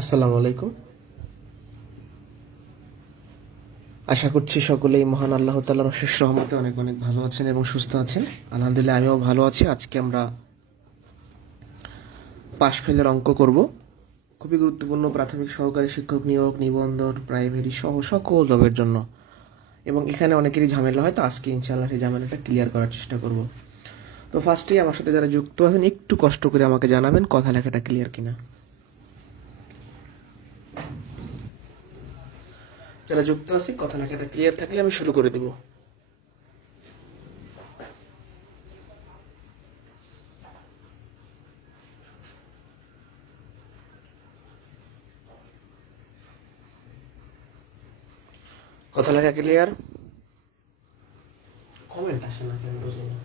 আসসালামু আলাইকুম। আশা করছি সকলেই মহান আল্লাহ তাআলার অশেষ রহমতে অনেক অনেক ভালো আছেন এবং সুস্থ আছেন। আলহামদুলিল্লাহ আমিও ভালো আছি। আজকে আমরা পাশ ফেলের অঙ্ক করব। খুবই গুরুত্বপূর্ণ প্রাথমিক সহকারী শিক্ষক নিয়োগ, নিবন্ধন, প্রাইমারি সহ সকল জবের জন্য। এবং এখানে অনেকেরই ঝামেলা হয়, তো আজকে ইনশাআল্লাহ সেই ঝামেলাটা ক্লিয়ার করার চেষ্টা করব। তো ফার্স্টেই আমার সাথে যারা যুক্ত আছেন একটু কষ্ট করে আমাকে জানাবেন কথা লেখাটা ক্লিয়ার কিনা। যারা যুক্ত আছে কথা লেখাটা ক্লিয়ার থাকলে আমি শুরু করে দেব। কথা লেখা ক্লিয়ার? কমেন্ট আসে না কেন বুঝি না।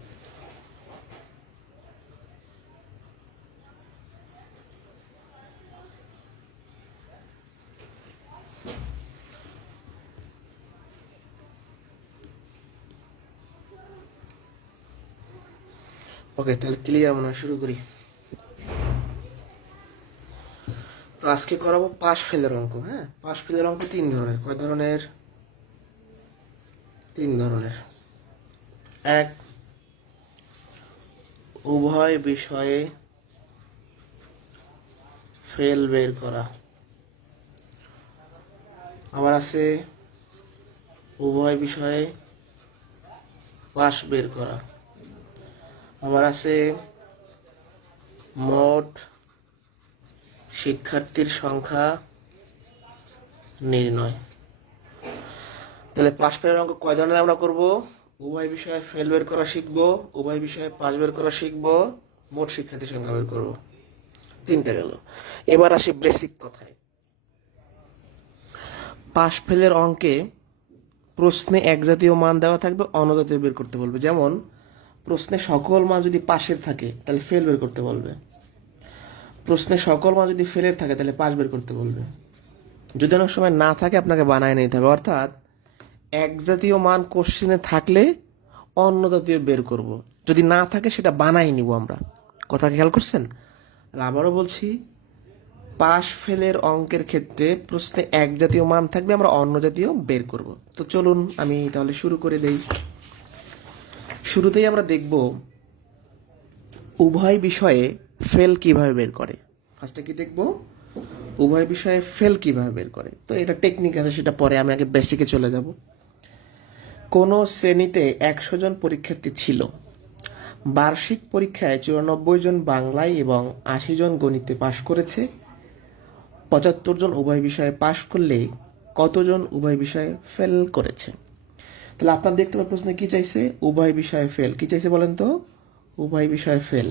ওকে, তাহলে ক্লিয়ার মনে হয়, শুরু করি। তো আজকে করাবো পাশ ফেলের অঙ্ক। হ্যাঁ, পাশ ফেলের অঙ্ক তিন ধরনের। কয় ধরনের? তিন ধরনের। এক, উভয় বিষয়ে ফেল বের করা। আবার আছে উভয় বিষয়ে পাশ বের করা। আবার আছে মোট শিক্ষার্থীর সংখ্যা নির্ণয়। তাহলে পাশ ফেলের অঙ্ক কয় ধরনের আমরা করব? উভয় বিষয়ে ফেল বের করা শিখবো, উভয় বিষয়ে পাশ বের করা শিখবো, মোট শিক্ষার্থীর সংখ্যা বের করবো। তিনটা গেল। এবার আসি বেসিক কথায়। পাশ ফেলের অঙ্কে প্রশ্নে এক জাতীয় মান দেওয়া থাকবে, অন্য জাতীয় বের করতে বলবে। যেমন প্রশ্নে সকল মান যদি পাশের থাকে তাহলে ফেল বের করতে বলবে, প্রশ্নে সকল মান যদি ফেলের থাকে তাহলে পাশ বের করতে বলবে। যদি অনেক সময় না থাকে আপনাকে বানায় নিতে হবে, অর্থাৎ এক জাতীয় মান কোশ্চেনে থাকলে অন্য জাতীয় বের করব, যদি না থাকে সেটা বানাই নিব আমরা। কথা খেয়াল করছেন? আবারও বলছি, পাশ ফেলের অঙ্কের ক্ষেত্রে প্রশ্নে এক জাতীয় মান থাকবে, আমরা অন্য জাতীয় বের করব। তো চলুন আমি তাহলে শুরু করে দেই। শুরুতেই আমরা দেখব উভয় বিষয়ে ফেল কিভাবে বের করে। ফার্স্টে কি দেখব? উভয় বিষয়ে ফেল কিভাবে বের করে। তো এটা টেকনিক আছে, সেটা পরে, আমি আগে বেসিকে চলে যাব। কোনো শ্রেণীতে 100 জন পরীক্ষার্থী ছিল। বার্ষিক পরীক্ষায় 94 জন বাংলায় এবং 80 জন গণিতে পাশ করেছে। 75 জন উভয় বিষয়ে পাশ করলে কতজন উভয় বিষয়ে ফেল করেছে? তাহলে আপনার দেখতে পাবেন প্রশ্নে কি চাইছে? উভয় বিষয়ে ফেল। কি চাইছে বলেন তো? উভয় বিষয়ে ফেল।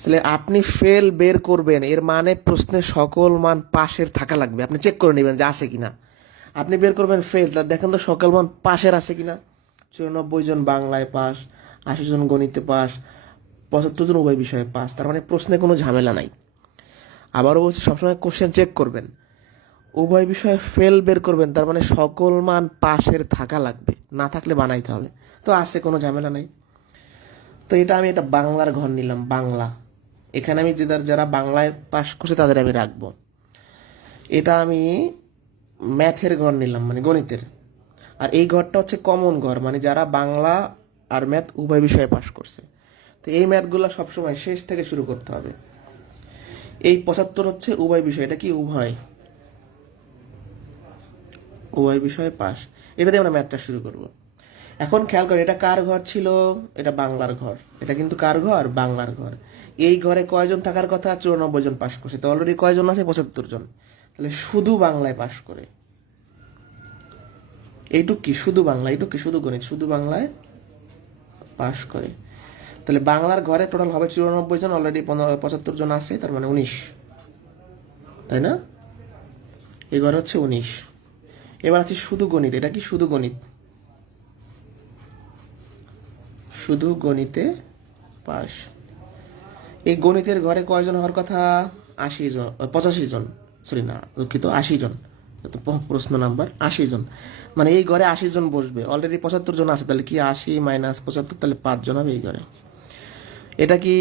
তাহলে আপনি ফেল বের করবেন, এর মানে প্রশ্নের সকল মান পাশের থাকা লাগবে। আপনি চেক করে নেবেন যে আছে কিনা। আপনি বের করবেন ফেল, তাহলে দেখেন তো সকল মান পাশের আছে কিনা। 94 জন বাংলায় পাস, 80 জন গণিতে পাস, 75 জন উভয় বিষয়ে পাস, তার মানে প্রশ্নে কোনো ঝামেলা নাই। আবারও বলছি, সবসময় কোশ্চেন চেক করবেন। উভয় বিষয়ে ফেল বের করবেন, তার মানে সকল মান পাশের থাকা লাগবে, না থাকলে বানাইতে হবে। তো আছে, কোনো ঝামেলা নাই। তো এটা বাংলার ঘর নিলাম, বাংলা। এখানে আমি যারা বাংলায় পাশ করছে তাদের আমি রাখবো। এটা আমি ম্যাথের ঘর নিলাম, মানে গণিতের। আর এই ঘরটা হচ্ছে কমন ঘর, মানে যারা বাংলা আর ম্যাথ উভয় বিষয়ে পাশ করছে। তো এই ম্যাথগুলো সবসময় শেষ থেকে শুরু করতে হবে। এই 75 হচ্ছে উভয় বিষয়, এটা কি উভয়, উভয় বিষয়ে পাস। এটা দিয়ে আমরা ম্যাথটা শুরু করব। এখন খেয়াল করেন, এটা কার ঘর ছিল? এটা বাংলার ঘর। এটা কিন্তু কার ঘর? বাংলার ঘর। এই ঘরে কয়জন থাকার কথা? 94 জন পাশ করছে। তো অলরেডি কয়জন আছে? 75 জন। তাহলে শুধু বাংলায় পাশ করে, এইটুক কি শুধু বাংলা, এইটুক কি শুধু গণিত, শুধু বাংলায় পাশ করে। তাহলে বাংলার ঘরে টোটাল হবে 94 জন, অলরেডি 75 জন আছে, তার মানে 19, তাই না? এই ঘরে হচ্ছে 19। এবার আছে শুধু গণিত। এটা কি শুধু গণিত? শুধু গণিতে পাস। এই গণিতের ঘরে কয়জন হওয়ার কথা? 80 জন, 85 জন, সরি না, দুঃখিত, 80 জন। প্রশ্ন নাম্বার 80 জন, মানে এই ঘরে 80 জন বসবে। অলরেডি 75 জন আছে, তাহলে কি 80 - 75, তাহলে 5 জন হবে এই ঘরে। এটা কি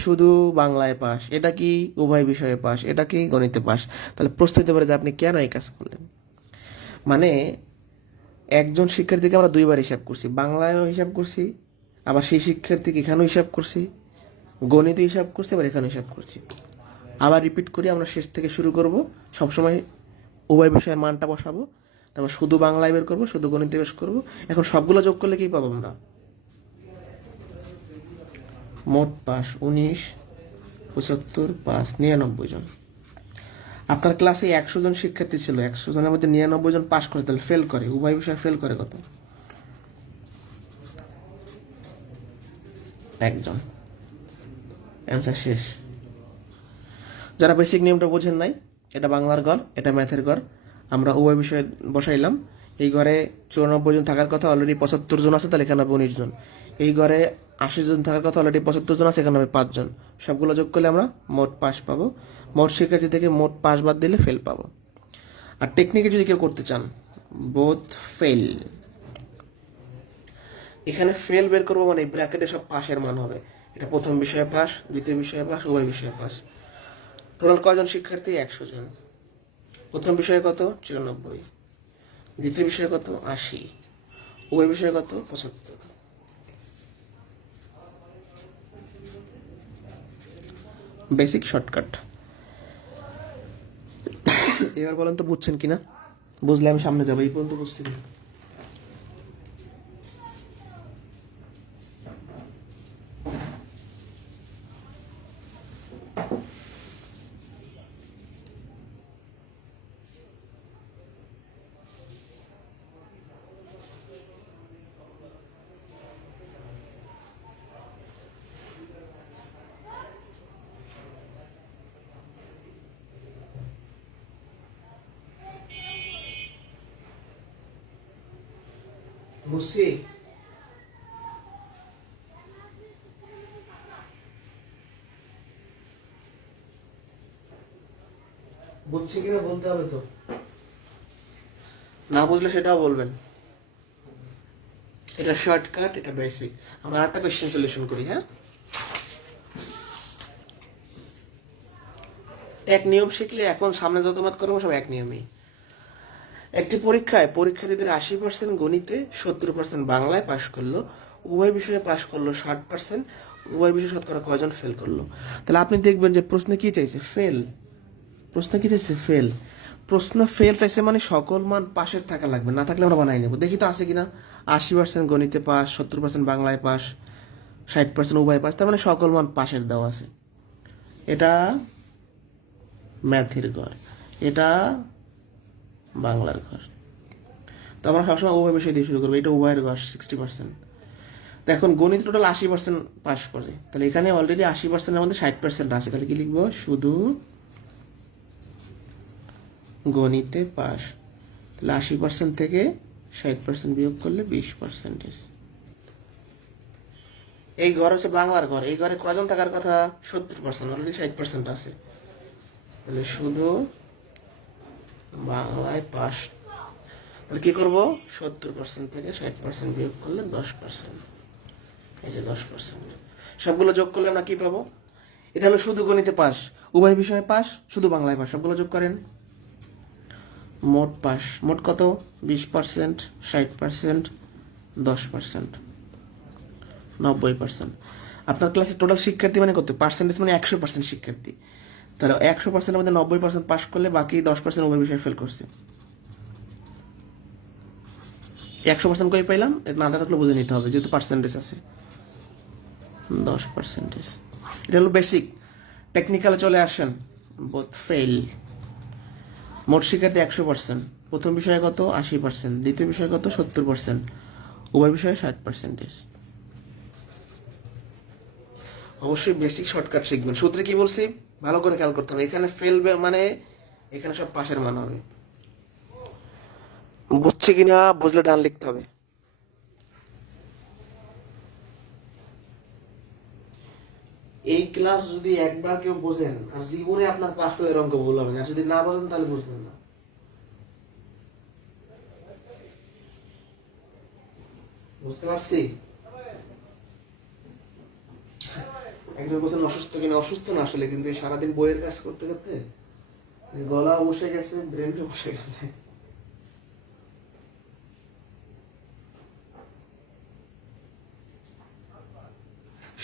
শুধু বাংলায় পাস, এটা কি উভয় বিষয়ে পাস, এটা কি গণিতে পাস। তাহলে প্রশ্ন হতে পারে যে আপনি কেন এই কাজ করলেন। মানে একজন শিক্ষার্থীকে আমরা দুইবার হিসাব করছি, বাংলায়ও হিসাব করছি, আবার সেই শিক্ষার্থীকে এখানেও হিসাব করছি, গণিতে হিসাব করছি, আবার এখানে হিসাব করছি। আবার রিপিট করি, আমরা শেষ থেকে শুরু করব। সবসময় উভয় বিষয়ের মানটা বসাবো, তারপর শুধু বাংলায় বের করবো, শুধু গণিতে বের করবো। এখন সবগুলো যোগ করলে কি পাবো আমরা? মোট পাস 19, 75, 5, 99 জন। আপনার ক্লাসে 100 জন শিক্ষার্থী ছিল, 100 জনের মধ্যে 99 জন পাস করে, তাহলে ফেল করে, উভয় বিষয়ে ফেল করে কত? একজন। অ্যান্সার শেষ। যারা বেসিক নিয়মটা বোঝেন নাই, এটা বাংলার ঘর, এটা ম্যাথের ঘর, আমরা উভয় বিষয়ে বসাইলাম। এই ঘরে 94 জন থাকার কথা, অলরেডি 75 জন আছে, তাহলে এখানে হবে 19 জন। এই ঘরে 80 জন থাকার কথা, অলরেডি 75 জন আছে, এখানে হবে 5 জন। সবগুলো যোগ করলে আমরা মোট পাস পাবো। মোট শিক্ষার্থী থেকে মোট পাস বাদ দিলে ফেল পাবো। আর টেকনিকে যদি কেউ করতে চান, বোথ ফেল, এখানে ফেল বের করবো মানে ব্র্যাকেটে সব পাসের মান হবে। এটা প্রথম বিষয়ে পাস, দ্বিতীয় বিষয়ে পাস, উভয় বিষয়ে পাস। টোটাল কয়জন শিক্ষার্থী? 100 জন। প্রথম বিষয়ে কত? 94। দ্বিতীয় বিষয়ে কত? 80। উভয় বিষয়ে কত? 75। Basic shortcut. এবার বলেন তো বুঝছেন কিনা? বুঝলে আমি সামনে যাবো, এই পর্যন্ত বুঝছি না। বুঝছি। বুঝছি কিনা বলতে হবে তো, না বুঝলে সেটাও বলবেন। এটা শর্টকাট, এটা বেসিক। আমরা একটা কোয়েশ্চেন সলিউশন করি, হ্যাঁ। এক নিয়ম শিখলে এখন সামনে যত মাত করবো সব এক নিয়মেই। একটি পরীক্ষায় পরীক্ষার্থীদের 80% গণিতে, 70% বাংলায় পাশ করলো, উভয় বিষয়ে পাশ করলো 60%, উভয় বিষয়ে শতকরা কয়জন ফেল করলো। তাহলে আপনি দেখবেন যে প্রশ্নে কি চাইছে? ফেল। প্রশ্ন কি চাইছে? ফেল। প্রশ্ন ফেল চাইছে মানে সকল মান পাশের থাকা লাগবে, না থাকলে আমরা বানাই নেবো। দেখি তো আছে কিনা। 80% গণিতে পাস, 70% বাংলায় পাস, 60% উভয় পাস, তার মানে সকল মান পাশের দেওয়া আছে। এটা ম্যাথের ঘর, এটা বাংলার ঘর। তো আমরা সবসময় উভয় বিষয় দিয়ে শুরু করবো। এটা উভয়ের ঘর 60%। তো এখন গণিত টোটাল 80% পাস করে, তাহলে এখানে অলরেডি 80%-এর মধ্যে 60% আছে, তাহলে কি লিখবো? শুধু গণিতে পাস। তাহলে 80% থেকে 60% বিয়োগ করলে 20%। এই ঘর হচ্ছে বাংলার ঘর, এই ঘরে কজন থাকার কথা? 70%, অলরেডি 60% আছে, তাহলে শুধু বাংলায় পাস। তাহলে কি করবো? 70% থেকে 60% বিয়োগ করলে 10%। এই যে 10%, সবগুলো যোগ করলে আমরা কি পাবো? এটা হলো শুধু গণিতে পাস, উভয় বিষয়ে পাস, শুধু বাংলায় পাস। সবগুলো যোগ করেন, মোট পাস। মোট কত? 20%, 60%, 10%, 90%। আপনার ক্লাসে টোটাল শিক্ষার্থী মানে কত? পার্সেন্টেজ মানে 100% শিক্ষার্থী। তাহলে 100%-এর মধ্যে 90% পাস করলে বাকি 10% উভয় বিষয়ে ফেল করছে। 100% করে পাইলাম, না থাকলে বুঝে নিতে হবে, যেহেতু পার্সেন্টেজ আছে। 10%। এটা হলো বেসিক। টেকনিক্যালে চলে আসেন, বোথ ফেল। মোট শিক্ষার্থী 100%, প্রথম বিষয়ে কত? 80%, দ্বিতীয় বিষয়ে কত? 70%, উভয় বিষয়ে 60%। অবশ্যই বেসিক শর্টকাট শিখবেন। সূত্রে কি বলছি ভালো করে খেয়াল করতে হবে। এখানে ফেলবে মানে এখানে সব পাশের মান হবে। বুঝছে কিনা? বুঝলে ডান লিখতে হবে। এই ক্লাস যদি একবার কেউ বোঝেন, আর জীবনে আপনার পাস ফেলের অঙ্ক ভুল হবে না। যদি না বোঝেন তাহলে বুঝবেন না। বুঝতে পারছি? একজন বলছেন অসুস্থ কিনা, অসুস্থ না আসলে, কিন্তু এই সারাদিন বইয়ের কাজ করতে করতে গলা বসে গেছে, ব্রেনটা বসে গেছে।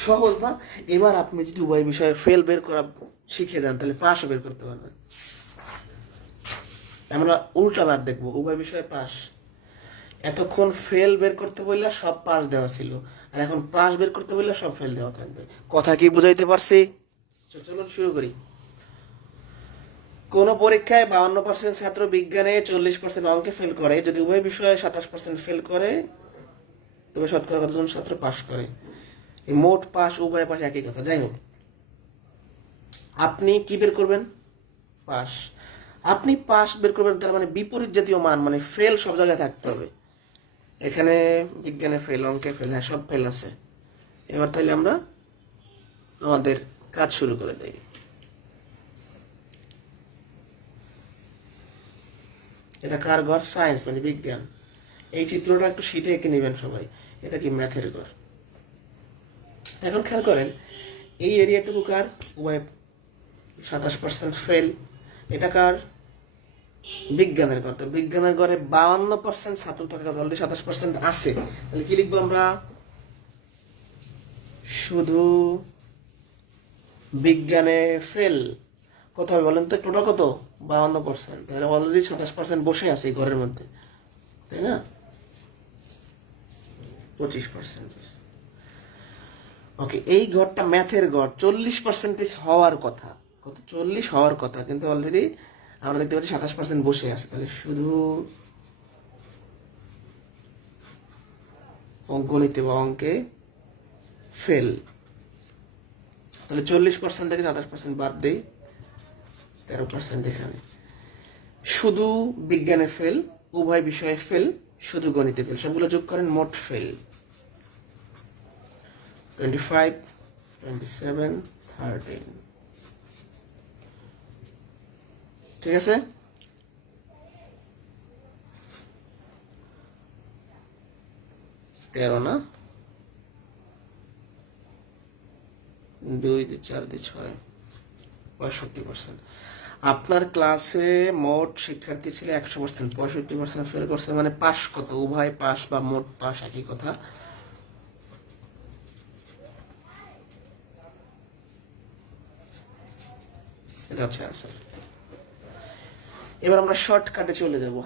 সহজ না? এবার আপনি যদি উভয় বিষয়ে ফেল বের করা শিখে যান তাহলে পাশও বের করতে পারবেন। আমরা উল্টা বার দেখবো, উভয় বিষয়ে পাস। এতক্ষণ ফেল বের করতে বললে সব পাস দেওয়া ছিল, আর এখন পাস বের করতে বললে সব ফেল দেওয়া থাকবে। কথা কি বুঝাইতে পারছি? চলুন শুরু করি। কোন পরীক্ষায় 52% ছাত্র বিজ্ঞানে, 40% অঙ্কে ফেল করে। যদি উভয় বিষয়ে 27% ফেল করে তবে শতকরা কতজন ছাত্র পাস করে? এই মোট পাস উভয় পাশ একই কথা। যাই হোক, আপনি কি বের করবেন? পাস। আপনি পাস বের করবেন, তার মানে বিপরীত জাতীয় মান, মানে ফেল সব জায়গায় থাকতে হবে। এখানে বিজ্ঞানে ফেল, অঙ্কে ফেল, হ্যাঁ সব ফেল আছে। এবার তাহলে আমরা আমাদের কাজ শুরু করে দেই। এটা কার ঘর? সায়েন্স মানে বিজ্ঞান। এই চিত্রটা একটু শিটে এঁকে নেবেন সবাই। এটা কি ম্যাথের ঘর। এখন খেয়াল করেন, এই এরিয়াটুকু কার? উভয় 27% ফেল। এটা কার? বিজ্ঞানের ঘর। তো বিজ্ঞানের ঘরে 52% ছাত্র থাকা কথা, অলরেডি 27% আছে। তাহলে কি লিখবো আমরা? শুধু বিজ্ঞানে ফেল। কত হবে বলেন তো? টোটাল কত? 52%। তাহলে অলরেডি 27% বসে আছে এই ঘরের মধ্যে, তাই না? 25%। ওকে, এই ঘরটা ম্যাথের ঘর, 40% হওয়ার কথা। কত? 40 হওয়ার কথা, কিন্তু অলরেডি আমরা দেখতে পাচ্ছি 27% বসে আছে। তাহলে শুধু গণিতে বা অঙ্কে ফেল। তাহলে 40% থেকে 27% বাদ দেই, 13% এখানে। শুধু বিজ্ঞানে ফেল, উভয় বিষয়ে ফেল, শুধু গণিতে ফেল, সবগুলো যোগ করেন, মোট ফেল 25, 27, 13। ঠিক আছে? তেরো না, 2, 2, 4, 2, 6, 65%। আপনার ক্লাসে মোট শিক্ষার্থী ছিল 100%, 65% ফেল করছে, মানে পাস কত? উভয় পাস বা মোট পাস একই কথা। এটা হচ্ছে অ্যান্সার। এবার আমরা শর্টকাটে চলে যাব।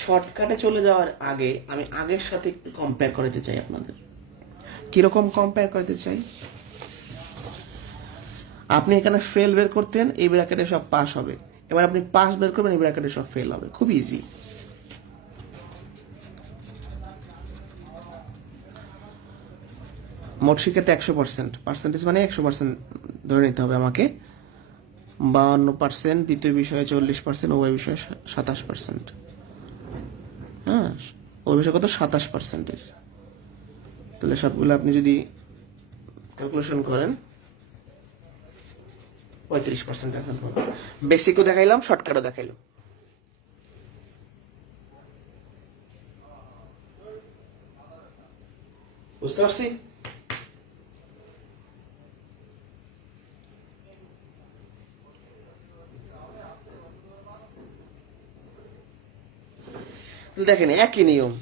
শর্টকাটে চলে যাওয়ার আগে আমি আগের সাথে একটু কম্পেয়ার করতে চাই আপনাদের। কিরকম কম্পেয়ার করতে চাই? আপনি এখানে ফেল বের করতেন, এই ব্র্যাকেটে সব পাস হবে। এবার আপনি পাস বের করবেন, এই ব্র্যাকেটে সব ফেল হবে। খুব ইজি। মোট শিক্ষার্থী 100%, পার্সেন্টেজ মানে 100% ধরে নিতে হবে আমাকে। 52%, দ্বিতীয় বিষয়ে 40%, উভয় বিষয়ে 27%। হ্যাঁ, ওই বিষয়ে কত? 27%। তাহলে সবগুলো আপনি যদি ক্যালকুলেশন করেন 35% অ্যান্সার পাবেন। বেসিকও দেখাইলাম, শর্টকাটও দেখাইলাম। বুঝতে পারছি? দেখেন একই নিয়ম।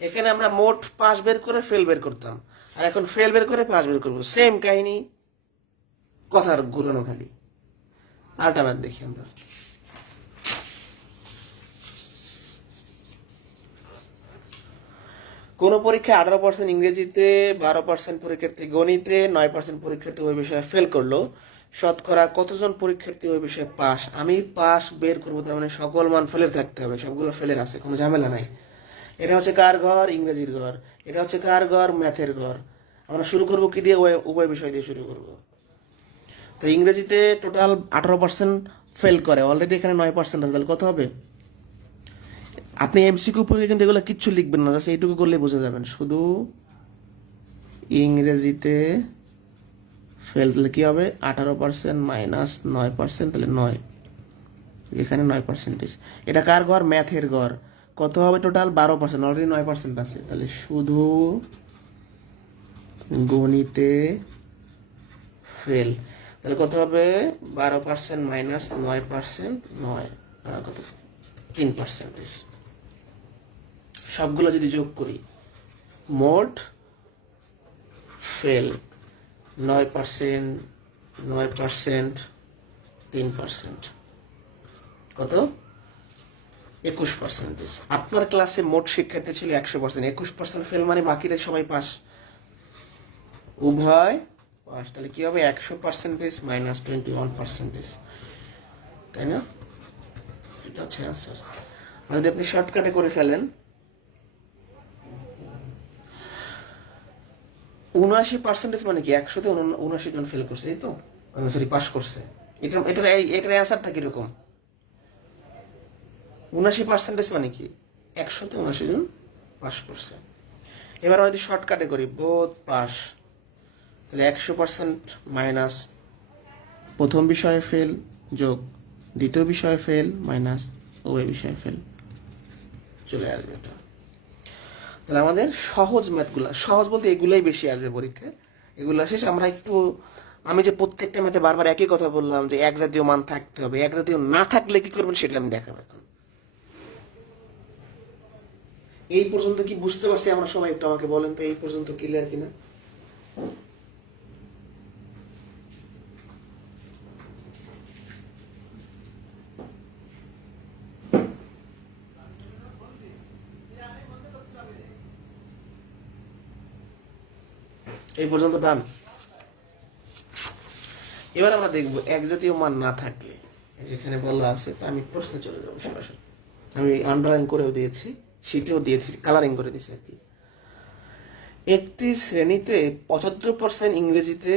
এখানে আমরা মোট পাস বের করে ফেল বের করতাম, আর এখন ফেল বের করে পাস বের করবো। সেম কাহিনী, কথার ঘুরানো খালি। আরেকটা ম্যাথ দেখি আমরা। কোন পরীক্ষায় 18% ইংরেজিতে, 12% পরীক্ষার্থী গণিতে, 9% পরীক্ষার্থী ওই বিষয়ে ফেল করলো। শতকরা কতজন পরীক্ষার্থী ওই বিষয়ে পাস? আমি পাস বের করবো, তার মানে সকল মান ফেলের থাকতে হবে। সবগুলো ফেলের আছে, কোনো ঝামেলা নাই। এটা হচ্ছে কার ঘর? ইংরেজির ঘর। এটা হচ্ছে কার ঘর? ম্যাথের ঘর। আমরা শুরু করবো কি দিয়ে? উভয় বিষয় দিয়ে শুরু করবো। তো ইংরেজিতে টোটাল 18% ফেল করে, অলরেডি এখানে 9% আছে। তাহলে কত হবে? আপনি এমসিকিউ পড়ে কিন্তু এগুলো কিচ্ছু লিখবেন না, জাস্ট এইটুকু করলে বুঝে যাবেন। শুধু ইংরেজিতে ফেল, তাহলে কি হবে? 18% মাইনাস 9%, তাহলে 9। এখানে 9%। এটা কার ঘর? ম্যাথের ঘর। কত হবে টোটাল? 12%, অলরেডি 9% আছে। তাহলে শুধু গণিতে ফেল। তাহলে কত হবে 12% মাইনাস 9%, 9 কত 3%। সবগুলো যদি যোগ করি মোট ফেল 9%, 9%, 3%, কত 21%। আপনার ক্লাসে মোট শিক্ষার্থী ছিল 100%, 21% ফেল মানে বাকিরা সবাই পাস, উভয় পাস। তাহলে কি হবে 100% মাইনাস 21%, তাই না? এটা হচ্ছে অ্যান্সার। আর যদি আপনি শর্টকাটে করে ফেলেন 79% মানে কি 100-তে 79 জন ফেল করছে, এই তো সরি পাস করছে। এটার অ্যান্সারটা কিরকম? 79% মানে কি 100-তে 79 জন পাস করছে। এবার আমরা যদি শর্টকাটে করি বোথ পাস, তাহলে 100% মাইনাস প্রথম বিষয়ে ফেল যোগ দ্বিতীয় বিষয়ে ফেল মাইনাস উভয় বিষয়ে ফেল চলে আসবে এটা। তাহলে আমাদের সহজ ম্যাথগুলো, সহজ বলতে এগুলাই বেশি আসবে পরীক্ষায়, এগুলো শেষ। আমরা একটু, আমি যে প্রত্যেকটা ম্যাথে বারবার একই কথা বললাম যে এক জাতীয় মান থাকতে হবে, এক জাতীয় না থাকলে কি করবেন সেটা আমি দেখাবো এখন। এই পর্যন্ত কি বুঝতে পারছি আমরা সবাই? একটু আমাকে বলেন তো এই পর্যন্ত ক্লিয়ার কিনা? এই পর্যন্ত ডান। এবার আমরা দেখবো এক জাতীয় মান না থাকলে যেখানে বলা আছে, তো আমি প্রশ্নে চলে যাবো সরাসরি। আমি আন্ডারলাইন করেও দিয়েছি, শীটেও দিয়েছি, কালারিং করে দিয়েছি আর কি। একটি শ্রেণীতে 75% ইংরেজিতে,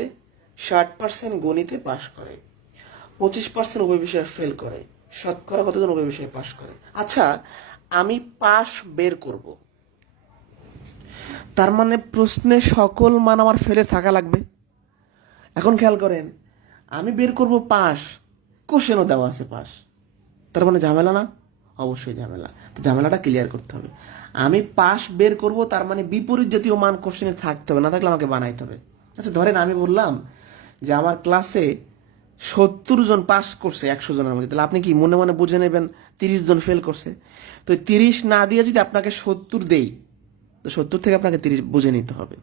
60% গণিতে পাশ করে, 25% উভয় বিষয়ে ফেল করে, শতকরা কতজন উভয় বিষয়ে পাশ করে? আচ্ছা, আমি পাশ বের করব, তার মানে প্রশ্নে সকল মান আমার ফেলের থাকা লাগবে। এখন খেয়াল করেন, আমি বের করব পাস, কোশ্চেনও দেওয়া আছে পাস, তার মানে ঝামেলা না? অবশ্যই ঝামেলা। তো ঝামেলাটা ক্লিয়ার করতে হবে। আমি পাস বের করব, তার মানে বিপরীত জাতীয় মান কোশ্চেনে থাকতে হবে, না থাকলে আমাকে বানাইতে হবে। আচ্ছা ধরেন আমি বললাম যে আমার ক্লাসে 70 জন পাস করছে 100 জনের মধ্যে, তাহলে আপনি কি মনে মনে বুঝে নেবেন 30 জন ফেল করছে? তো 30 না দিয়ে যদি আপনাকে 70 দেই, তো 70 থেকে আপনাকে 30 বুঝে নিতে হবে,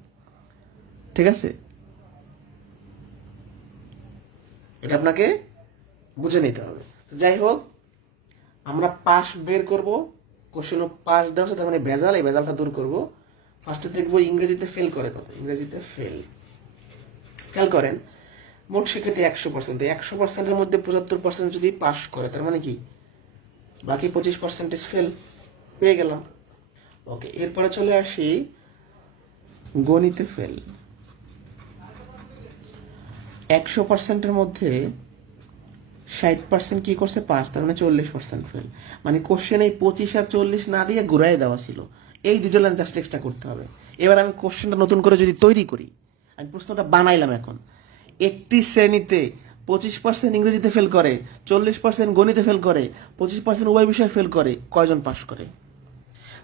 ঠিক আছে? এটা আপনাকে বুঝে নিতে হবে। তো যাই হোক, আমরা পাস বের করব, কোশ্চেনও পাস দেওয়া আছে, তার মানে ভেজাল, এই ভেজালটা দূর করব। ফার্স্টে দেখবো ইংরেজিতে ফেল করে কত, ইংরেজিতে ফেল। খেয়াল করেন মোট শিক্ষার্থী 100%, 100%-এর মধ্যে 75% যদি পাস করে, তার মানে কি বাকি 25% ফেল, পেয়ে গেলাম। ওকে, এরপরে চলে আসি গণিতে ফেল। 100%-এর মধ্যে 60% কি করছে পাস, তার মানে 40% ফেল। মানে কোশ্চেন এই 25 আর 40 না দিয়ে ঘুরাই দেওয়া ছিল, এই দুটো লাইন জাস্ট এক্সট্রা করতে হবে। এবার আমি কোশ্চেনটা নতুন করে যদি তৈরি করি, আমি প্রশ্নটা বানাইলাম এখন, একটি শ্রেণীতে 25% ইংরেজিতে ফেল করে, 40% গণিতে ফেল করে, 25% উভয় বিষয়ে ফেল করে, কয়জন পাস করে?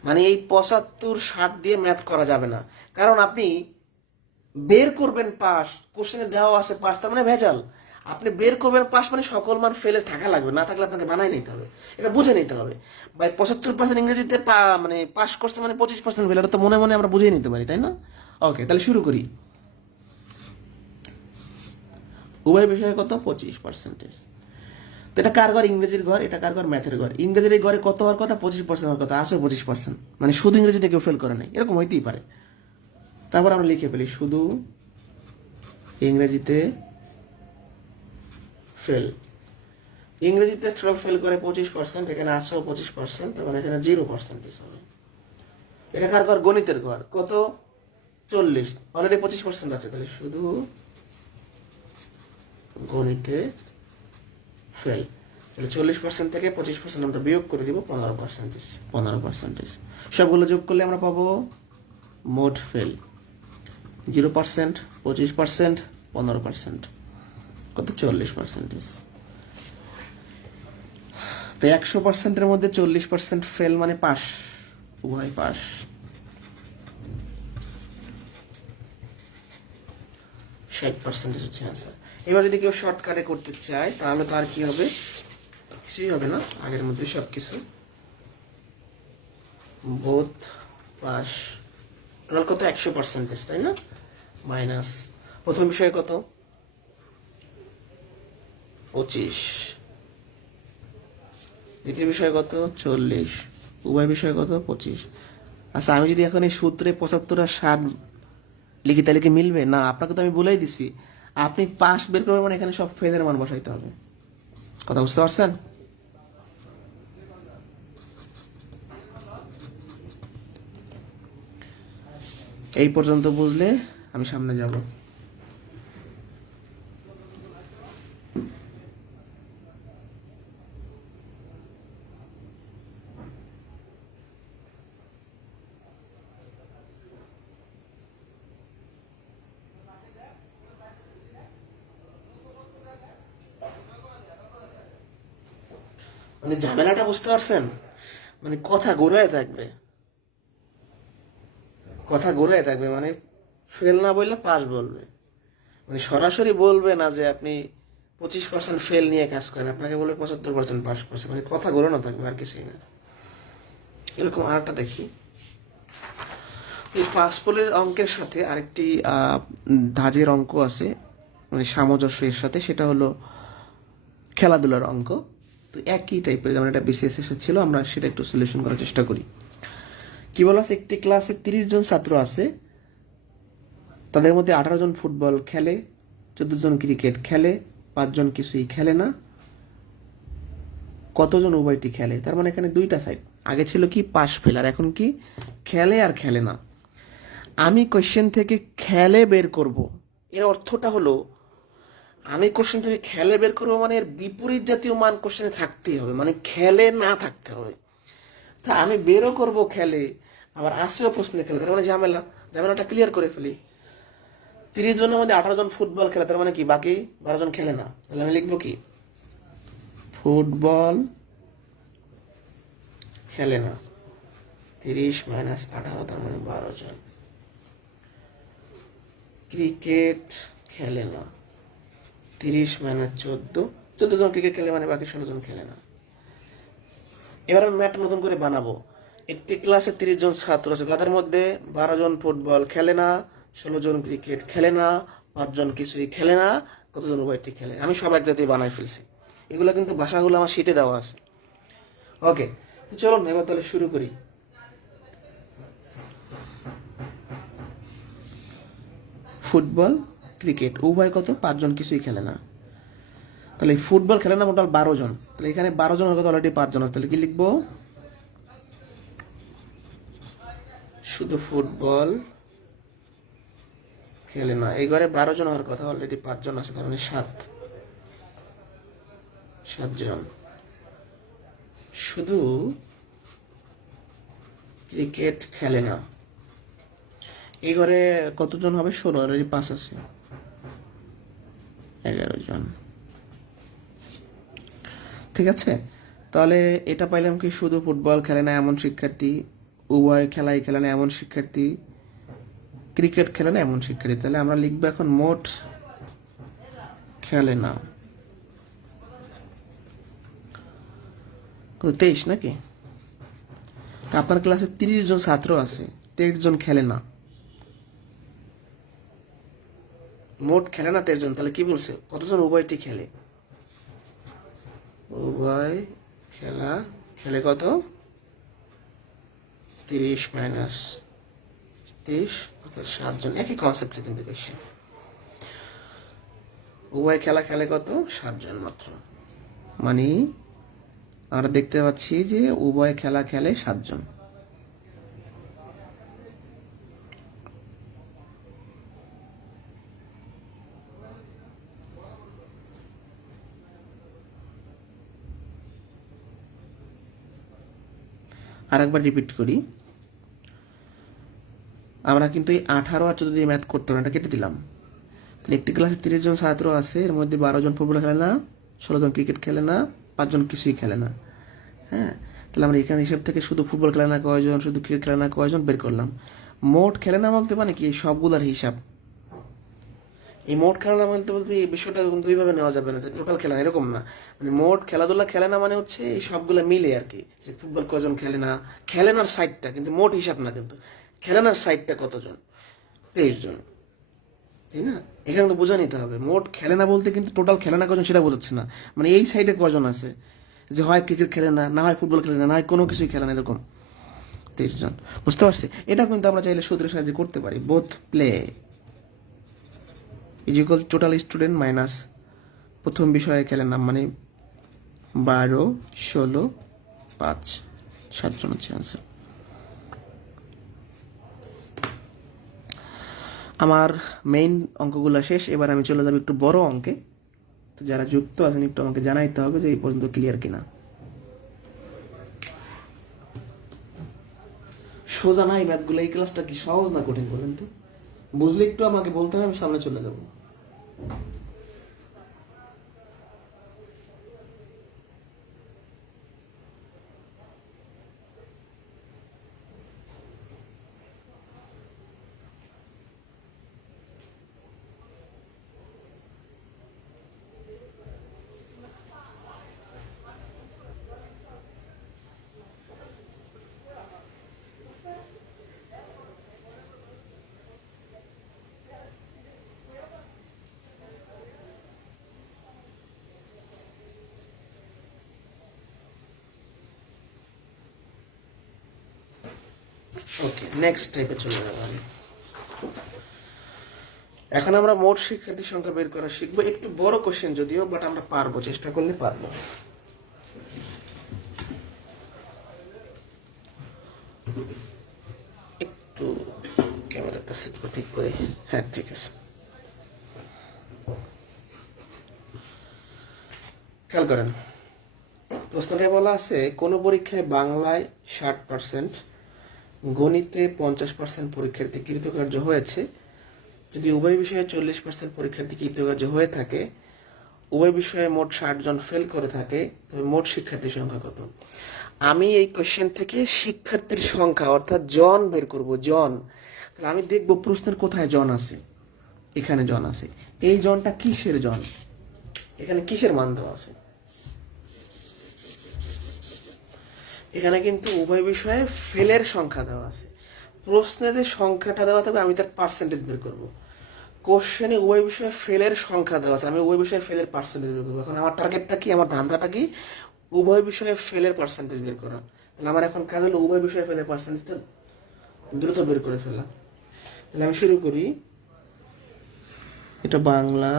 মানে এই 75-60 দিয়ে ম্যাথ করা যাবে না, কারণ আপনি বের করবেন পাস, কোশ্চেনে দেওয়া আছে পাস, তার মানে ভেজাল। আপনি বের করবেন পাস মানে সকল মান ফেলে থাকা লাগবে, না থাকলে আপনাকে বানাই নিতে হবে, এটা বুঝে নিতে হবে। ভাই 75% ইংরেজিতে মানে পাস করছে মানে 25% ফেল, এটা তো মনে মনে আমরা বুঝিয়ে নিতে পারি, তাই না? ওকে, তাহলে শুরু করি। উভয় বিষয়ে কত 25%। তো এটা কার ঘর? ইংরেজির ঘর। এটা কার ঘর? ম্যাথের ঘর। ইংরেজির এই ঘরে কত হওয়ার কথা? 25% হওয়ার কথা, আসলে 25%, মানে শুধু ইংরেজিতে কেউ ফেল করে নাই, এরকম হইতেই পারে। তারপর আমরা লিখে ফেলি শুধু ইংরেজিতে ফেল। ইংরেজিতে 12 ফেল করে 25%, এখানে আসেও 25%, তার মানে এখানে 0% হবে। এটা কার ঘর? গণিতের ঘর। কত? 40, অলরেডি 25% আছে, তাহলে শুধু গণিতে ফেল। তাহলে 40% থেকে 25% আমরা বিয়োগ করে দিব, 15%। 15% সবগুলো যোগ করলে আমরা পাবো মোট ফেল 0%, 25%, 15%, কত? 40%। তো 100%-এর মধ্যে 40% ফেল মানে পাস, উভয় পাস। 60% হচ্ছে অ্যান্সার। এবার যদি কেউ শর্টকাটে করতে চায় তাহলে তার কি হবে, কিছুই হবে না, আগের মধ্যে সব কিছু। বোথ পাস, টোটাল কত, 100%, তাই না? মাইনাস প্রথম বিষয়ে কত, 25, দ্বিতীয় বিষয় কত, 40, উভয় বিষয় কত, 25। আচ্ছা, আমি যদি এখন এই সূত্রে 75 আর 60 লিখি তাহলে কি মিলবে? না, আপনাকে তো আমি বলেই দিছি, আপনি পাস বের করবেন মানে এখানে সব ফেলের মান বসাইতে হবে। কথা বুঝতে পারছেন? এই পর্যন্ত বুঝলে আমি সামনে যাব। মানে ঝামেলাটা বুঝতে পারছেন? মানে কথা ঘুরায় থাকবে, কথা ঘুরায় থাকবে, মানে ফেল না বললে পাস বলবে, মানে সরাসরি বলবে না যে আপনি 25% ফেল নিয়ে কাজ করেন, আপনাকে বলবে 75% পাস করছে, মানে কথা ঘোরানো থাকবে আর কিছুই না। এরকম আরেকটা দেখি, এই পাস ফেলের অঙ্কের সাথে আরেকটি ধাজের অঙ্ক আছে, মানে সামঞ্জস্য এর সাথে, সেটা হলো খেলাধুলার অঙ্ক। তো একই টাইপের, যেমন এটা বিসিএস এর ছিল, আমরা সেটা একটু সলিউশন করার চেষ্টা করি। কি বলা আছে, একটি ক্লাসে 30 জন ছাত্র আছে, তাদের মধ্যে 18 জন ফুটবল খেলে, 14 জন ক্রিকেট খেলে, 5 জন কিছুই খেলে না, কতজন উভয়টি খেলে? তার মানে এখানে দুইটা সাইড, আগে ছিল কি পাস ফেল, আর এখন কি খেলে আর খেলে না। আমি কোশ্চেন থেকে খেলে বের করব, এর অর্থটা হলো আমি কোশ্চেন থেকে খেলে বের করবো, মানে এর বিপরীত জাতীয় মান কোশ্চেনে থাকতেই হবে, মানে খেলে না থাকতে হবে। তা আমি বেরও করব খেলে, আবার আসেও প্রশ্নে খেলে, তার মানে ঝামেলাটা ক্লিয়ার করে ফেলি। 30 জনের মধ্যে 18 জন ফুটবল খেলে, তার মানে কি বাকি 12 জন খেলে না, তাহলে আমি লিখবো কি, ফুটবল খেলে না, 30 মাইনাস 18, তার মানে 12 জন। ক্রিকেট খেলে না, 30 মাইনাস 14 জন ক্রিকেট খেলে, মানে বাকি 16 জন খেলে না। এবার আমি ম্যাটটা নতুন করে বানাবো। একটি ক্লাসে 30 জন ছাত্র আছে, তাদের মধ্যে 12 জন ফুটবল খেলে না, 16 জন ক্রিকেট খেলে না, 5 জন কিছুই খেলে না, কতজন উভয়টি খেলে। আমি সব এক জাতীয় বানাই ফেলছি, এগুলো কিন্তু ভাষাগুলো আমার শীটে দেওয়া আছে। ওকে, তো চলুন এবার তাহলে শুরু করি। ফুটবল ক্রিকেট উভয় কত, 5 জন কিছুই খেলে না, তাহলে ফুটবল খেলে না টোটাল 12 জন, তাহলে এখানে 12 জনের কথা অলরেডি 5 জন আছে, তাহলে কি লিখবো, শুধু ফুটবল খেলে না। এই ঘরে 12 জন হওয়ার কথা, অলরেডি 5 জন আছে, তার মানে 7 জন। শুধু ক্রিকেট খেলে না, এই ঘরে কতজন হবে, 16, অলরেডি 5 আছে, 11 জন। ঠিক আছে, তাহলে এটা পাইলাম কি, শুধু ফুটবল খেলে না এমন শিক্ষার্থী, উভয় খেলাই খেলে না এমন শিক্ষার্থী, ক্রিকেট খেলে না এমন শিক্ষার্থী। তাহলে আমরা লিখবো এখন মোট খেলে না, 23 নাকি? তা আপনার ক্লাসে 30 জন ছাত্র আছে, 23 জন খেলে না, মোট খেলে না 23 জন, তাহলে কি বলছে, কতজন উভয়টি খেলে, উভয় খেলে কত, 30 মাইনাস 30, অর্থাৎ 7 জন। একই কনসেপ্টে কিন্তু কোশ্চেন, উভয় খেলে কত, 7 জন মাত্র, মানে আমরা দেখতে পাচ্ছি যে উভয় খেলে 7 জন। আরেকবার রিপিট করি, আমরা কিন্তু এই 18 আর 14 দিয়ে ম্যাথ করতে হবে, এটা কেটে দিলাম। তাহলে একটি ক্লাসে 30 জন ছাত্র আছে, এর মধ্যে 12 জন ফুটবল খেলে না, 16 জন ক্রিকেট খেলে না, 5 জন কিছুই খেলে না। হ্যাঁ, তাহলে আমরা এখানে হিসাব থেকে শুধু ফুটবল খেলে না কয়জন, শুধু ক্রিকেট খেলে না কয়জন বের করলাম। মোট খেলে না বলতে মানে কি, সবগুলার হিসাব, এই মোট খেলা না বলতে বলতে এই বিষয়টা দুইভাবে নেওয়া যাবে না যে টোটাল খেলা না, এরকম না। মানে মোট খেলাধুলা খেলে না মানে হচ্ছে এই সবগুলো মিলে আর কি, যে ফুটবল কজন খেলে না, খেলেনার সাইডটা কিন্তু মোট হিসাব না, কিন্তু খেলেনার সাইডটা কতজন, 23 জন, তাই না? এখানে তো বোঝা নিতে হবে, মোট খেলে না বলতে কিন্তু টোটাল খেলে না কজন সেটা বোঝাচ্ছে না, মানে এই সাইডে কজন আছে, যে হয় ক্রিকেট খেলে না, না হয় ফুটবল খেলে না, না হয় কোনো কিছুই খেলে না, এরকম 23 জন। বুঝতে পারছি? এটা কিন্তু আমরা চাইলে সূত্রের সাহায্যে করতে পারি। Both play is equal total student minus প্রথম বিষয়ে খেলের নাম, মানে 12, 16, 5, 7 জন হচ্ছে আনসার। আমার মেইন অঙ্কগুলো শেষ, এবার আমি চলে যাবো একটু বড় অঙ্কে। তো যারা যুক্ত আছেন একটু আমাকে জানাইতে হবে যে এই পর্যন্ত ক্লিয়ার কিনা। সোজা না এই ম্যাথগুলো, এই ক্লাসটা কি সহজ না কঠিন বলেন তো? বুঝলে একটু আমাকে বলতে হবে, আমি সামনে চলে যাবো। ওকে, নেক্সট টাইপে চলে যাবো আমি। এখন আমরা মোট শিক্ষার্থী সংখ্যা বের করা শিখবো, একটু বড় কোশ্চেন যদিও, বাট আমরা পারবো, চেষ্টা করলে পারবো। একটু ক্যামেরাটা সেট করে ঠিক করে, হ্যাঁ ঠিক আছে। খেয়াল করেন, প্রশ্নটায় বলা আছে কোনো পরীক্ষায় বাংলায় 60%, গণিতে 50% পরীক্ষার্থী কৃতকার্য হয়েছে, যদি উভয় বিষয়ে 40% পরীক্ষার্থী কৃতকার্য হয়ে থাকে, উভয় বিষয়ে মোট 60 জন ফেল করে থাকে, তবে মোট শিক্ষার্থীর সংখ্যা কত? আমি এই কোশ্চেন থেকে শিক্ষার্থীর সংখ্যা অর্থাৎ জন বের করব, জন। তাহলে আমি দেখব প্রশ্নের কোথায় জন আছে, এখানে জন আছে, এই জনটা কিসের জন, এখানে কিসের মান দেওয়া আছে। এখানে কিন্তু উভয় বিষয়ে ফেলের সংখ্যা দেওয়া আছে, প্রশ্নে যে সংখ্যাটা দেওয়া থাকবে আমি তার পার্সেন্টেজ বের করবো। কোশ্চেনে উভয় বিষয়ে ফেলের সংখ্যা দেওয়া আছে, আমি উভয় বিষয়ে ফেলের পার্সেন্টেজ বের করবো। এখন আমার টার্গেটটা কি, আমার ধান্দাটা কি, উভয় বিষয়ে ফেলের পার্সেন্টেজ বের করা। তাহলে আমার এখন কাজ হলো উভয় বিষয়ে ফেলের পার্সেন্টেজটা দ্রুত বের করে ফেলা। তাহলে আমি শুরু করি, এটা বাংলা,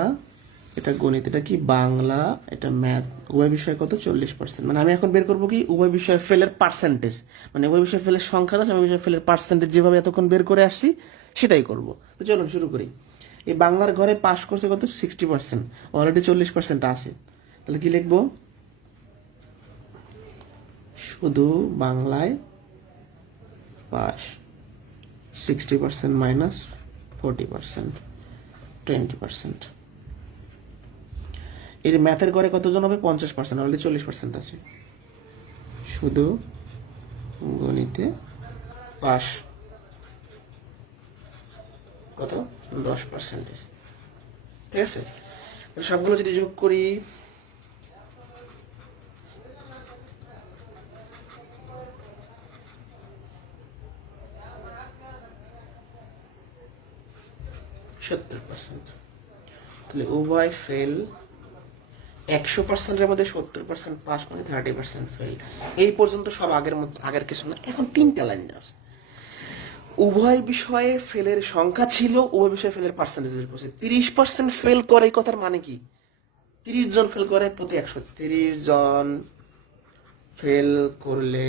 এটা গণিত, এটা কি বাংলা, এটা ম্যাথ, উভয় বিষয়ে কত 40%, মানে আমি এখন বের করবো কি উভয় বিষয়ে ফেলের পার্সেন্টেজ, মানে উভয় বিষয়ে ফেলের সংখ্যা আছে, উভয় বিষয়ে ফেলের পার্সেন্টেজ যেভাবে এতক্ষণ বের করে আসছি সেটাই করব। তো চলুন শুরু করি। এই বাংলার ঘরে পাস করছে কত 60%, অলরেডি 40% আছে, তাহলে কি লিখবো, শুধু বাংলায় পাস 60% মাইনাস 40%, 20%। এর ম্যাথের ঘরে কতজন হবে 50%, অলরেডি 40% আছে, শুধু গণিতে পাস কত 10%। ঠিক আছে, সবগুলো যদি যোগ করি, %, তাহলে উভয় ফেল, 100%-এর মধ্যে 70% পাস, মানে 30% ফেল। এই পর্যন্ত সব আগের মতো, আগের কিছু না। এখন 3টা লাইন আছে, উভয় বিষয়ে ফেলের সংখ্যা ছিল, উভয় বিষয়ে ফেলের পার্সেন্টেজ বের করছে। 30% ফেল করে, এই কথার মানে কি, 30 জন ফেল করে প্রতি 100, 30 জন ফেল করলে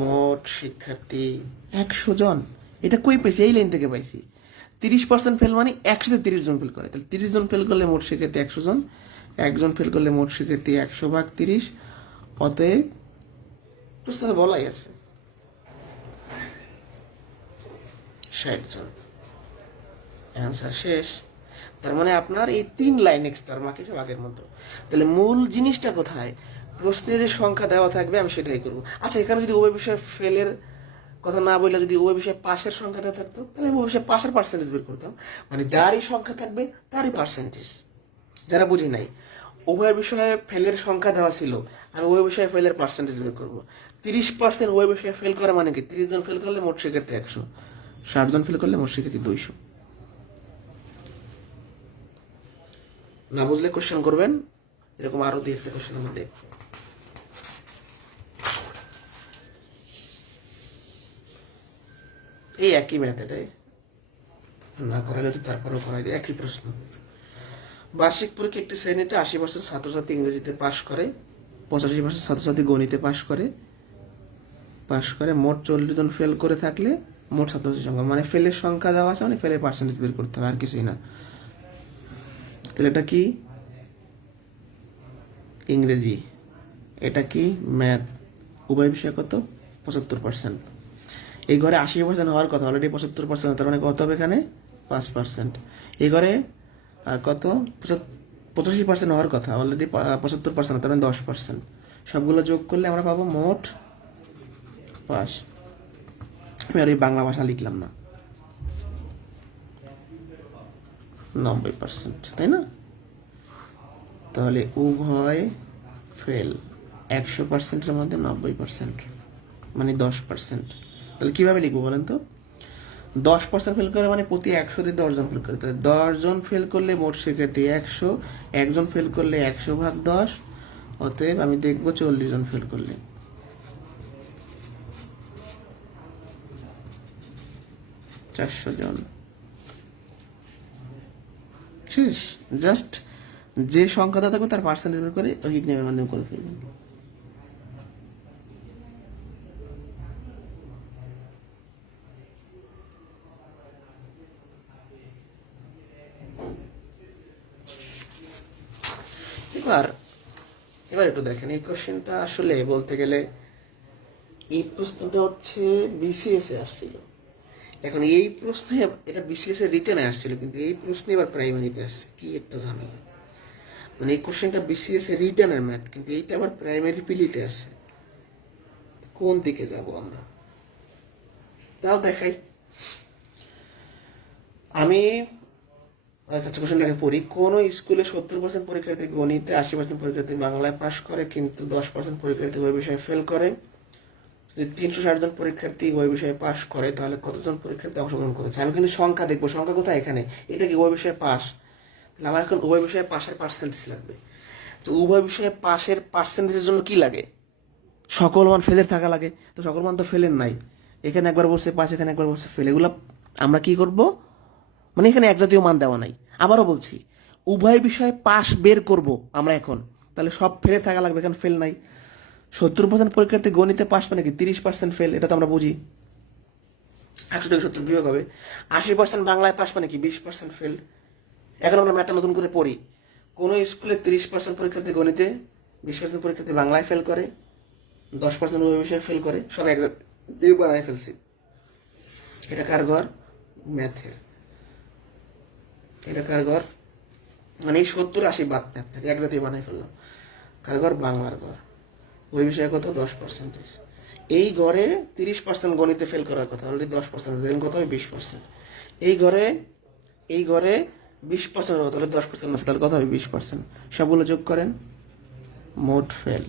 মোট শিক্ষার্থী 100 জন। এটা কই পাইছি, এই লাইন থেকে পাইছি। 30% ফেল মানে 100-তে 30 জন ফেল করে, তাহলে 30 জন ফেল করলে মোট শিক্ষার্থী 100 জন, একজন ফেল করলে মোট শিক্ষার্থী 100/30, অতএব প্রশ্নে বলাই আছে 60 জন। অ্যান্সার শেষ। তার মানে আপনার এই 3 লাইন এক্সট্রা মার্কে সব আগের মতো। তাহলে মূল জিনিসটা কোথায়, প্রশ্নে যে সংখ্যা দেওয়া থাকবে আমি সেটাই করব। আচ্ছা, এখানে যদি উভয় বিষয়ে ফেলের কথা না বললে যদি উভয় বিষয়ে পাশের সংখ্যাটা থাকতো তাহলে আমি উভয় বিষয়ে পাশের পার্সেন্টেজ বের করতাম, মানে যারই সংখ্যা থাকবে তারই পার্সেন্টেজ। যারা বুঝি নাই, উভয় বিষয়ে ফেলের সংখ্যা দেওয়া ছিল, আমি উভয় বিষয়ে ফেলের পার্সেন্টেজ বের করবো। 30% উভয় বিষয়ে ফেল করে মানে কি, 30 জন ফেল করলে মোট শিক্ষার্থী 100, 60 জন ফেল করলে মোট শিক্ষার্থী 200। না বুঝলে কোশ্চেন করবেন, এরকম আরো 2-1টা কোশ্চেন আমরা দেখব। এই একই মেথডে না করালে তো তারপরেও করাই দেয়, একই প্রশ্ন। বার্ষিক পরীক্ষা একটি শ্রেণীতে 80% ছাত্রছাত্রী ইংরেজিতে পাশ করে, 85% ছাত্রছাত্রী গণিতে পাশ করে, মোট 40 জন ফেল করে থাকলে মোট ছাত্রছাত্রীর সংখ্যা, মানে ফেলের সংখ্যা দেওয়া আছে, মানে ফেলের পার্সেন্টেজ বের করতে হবে, আর কিছুই না। তাহলে এটা কি ইংরেজি, এটা কি ম্যাথ, উভয় বিষয় কত 75%। এই ঘরে 80% হওয়ার কথা, অলরেডি 75%, তার মানে কত হবে এখানে 5%। এই ঘরে কত 85% হওয়ার কথা, অলরেডি 75%, তার মানে 10%। সবগুলো যোগ করলে আমরা পাবো মোট পাস। আমি আর এই বাংলা ভাষা লিখলাম না, 90%, তাই না? তাহলে উভয় ফেল 100%-এর মধ্যে 90%, মানে 10%। তাহলে কিভাবে লিখবো বলেন তো? 10% ফেল করে মানে প্রতি 100-তে 10 জন ফেল করে, তাহলে 10 জন ফেল করলে মোট শিক্ষার্থী 100, একজন ফেল করলে 100/10, অতএব আমি দেখবো 40 জন ফেল করলে 400 জন। শেষ। জাস্ট যে সংখ্যাটা থাকবে তার পার্সেন্টেজ বের করে ওই নিয়মের মাধ্যমে করে ফেলবেন। এবার একটু দেখেন, এই কোশ্চেনটা আসলে বলতে গেলে এই প্রশ্নটা হচ্ছে বিসিএস এ আসছিল। এখন এই প্রশ্নে, এটা বিসিএস এর রিটেনে আসছিল, কিন্তু এই প্রশ্নে এবার প্রাইমারিতে আসছে, কি একটা ঝামেলা। মানে এই কোশ্চেনটা বিসিএস এর রিটেনের ম্যাথ, কিন্তু এইটা আবার প্রাইমারি পিলিতে আসছে। কোন দিকে যাব আমরা, তাও দেখাই। আমি কোশ্চেনটাকে পড়ি। কোন স্কুলে 70% পরীক্ষার্থী গণিতে, 80% পরীক্ষার্থী বাংলায় পাশ করে, কিন্তু 10% পরীক্ষার্থী ওই বিষয়ে ফেল করে। যদি 360 জন পরীক্ষার্থী ওই বিষয়ে পাশ করে, তাহলে কতজন পরীক্ষার্থী অংশগ্রহণ করেছে? আমি কিন্তু সংখ্যা দেখবো, সংখ্যা কোথায় এখানে, এটা কি উভয় বিষয়ে পাস, তাহলে আমার এখন উভয় বিষয়ে পাশের পার্সেন্টেজ লাগবে। তো উভয় বিষয়ে পাশের পার্সেন্টেজের জন্য কি লাগে? সকল মান ফেলের থাকা লাগে, তো সকল মান তো ফেলের নাই। এখানে একবার বসে পাস, এখানে একবার বসে ফেল, এগুলো আমরা কি করব, মানে এখানে এক জাতীয় মান দেওয়া নাই। আবারও বলছি, উভয় বিষয়ে পাস বের করব আমরা এখন, তাহলে সব ফেলে থাকা লাগবে, এখানে ফেল নাই। 70% পরীক্ষার্থী গণিতে পাস মানে কি 30% ফেল, এটা তো আমরা বুঝি, 100 থেকে 70 বিয়োগ হবে। 80% বাংলায় পাস মানে কি 20% ফেল। এখন আমরা ম্যাথটা নতুন করে পড়ি। কোন স্কুলে 30% পরীক্ষার্থী গণিতে, 20% পরীক্ষার্থী বাংলায় ফেল করে, 10% ওই বিষয়ে ফেল করে, সব এক দিয়ে বানায় ফেলছি। এটা কার ঘর? ম্যাথের। এটা কার ঘর? মানে এই 70-80 বাদ ম্যাথ থেকে এক জাতীয় বানাই ফেললাম। কার ঘর? বাংলার ঘর। ওই বিষয়ে কত? 10%। এই ঘরে 30% গণিতে ফেল করার কথা, অলরেডি 10%, কত হবে? 20%। এই ঘরে 20% কথা, তাহলে 10% আছে, তাহলে কত হবে? 20%। সবগুলো যোগ করেন, মোট ফেল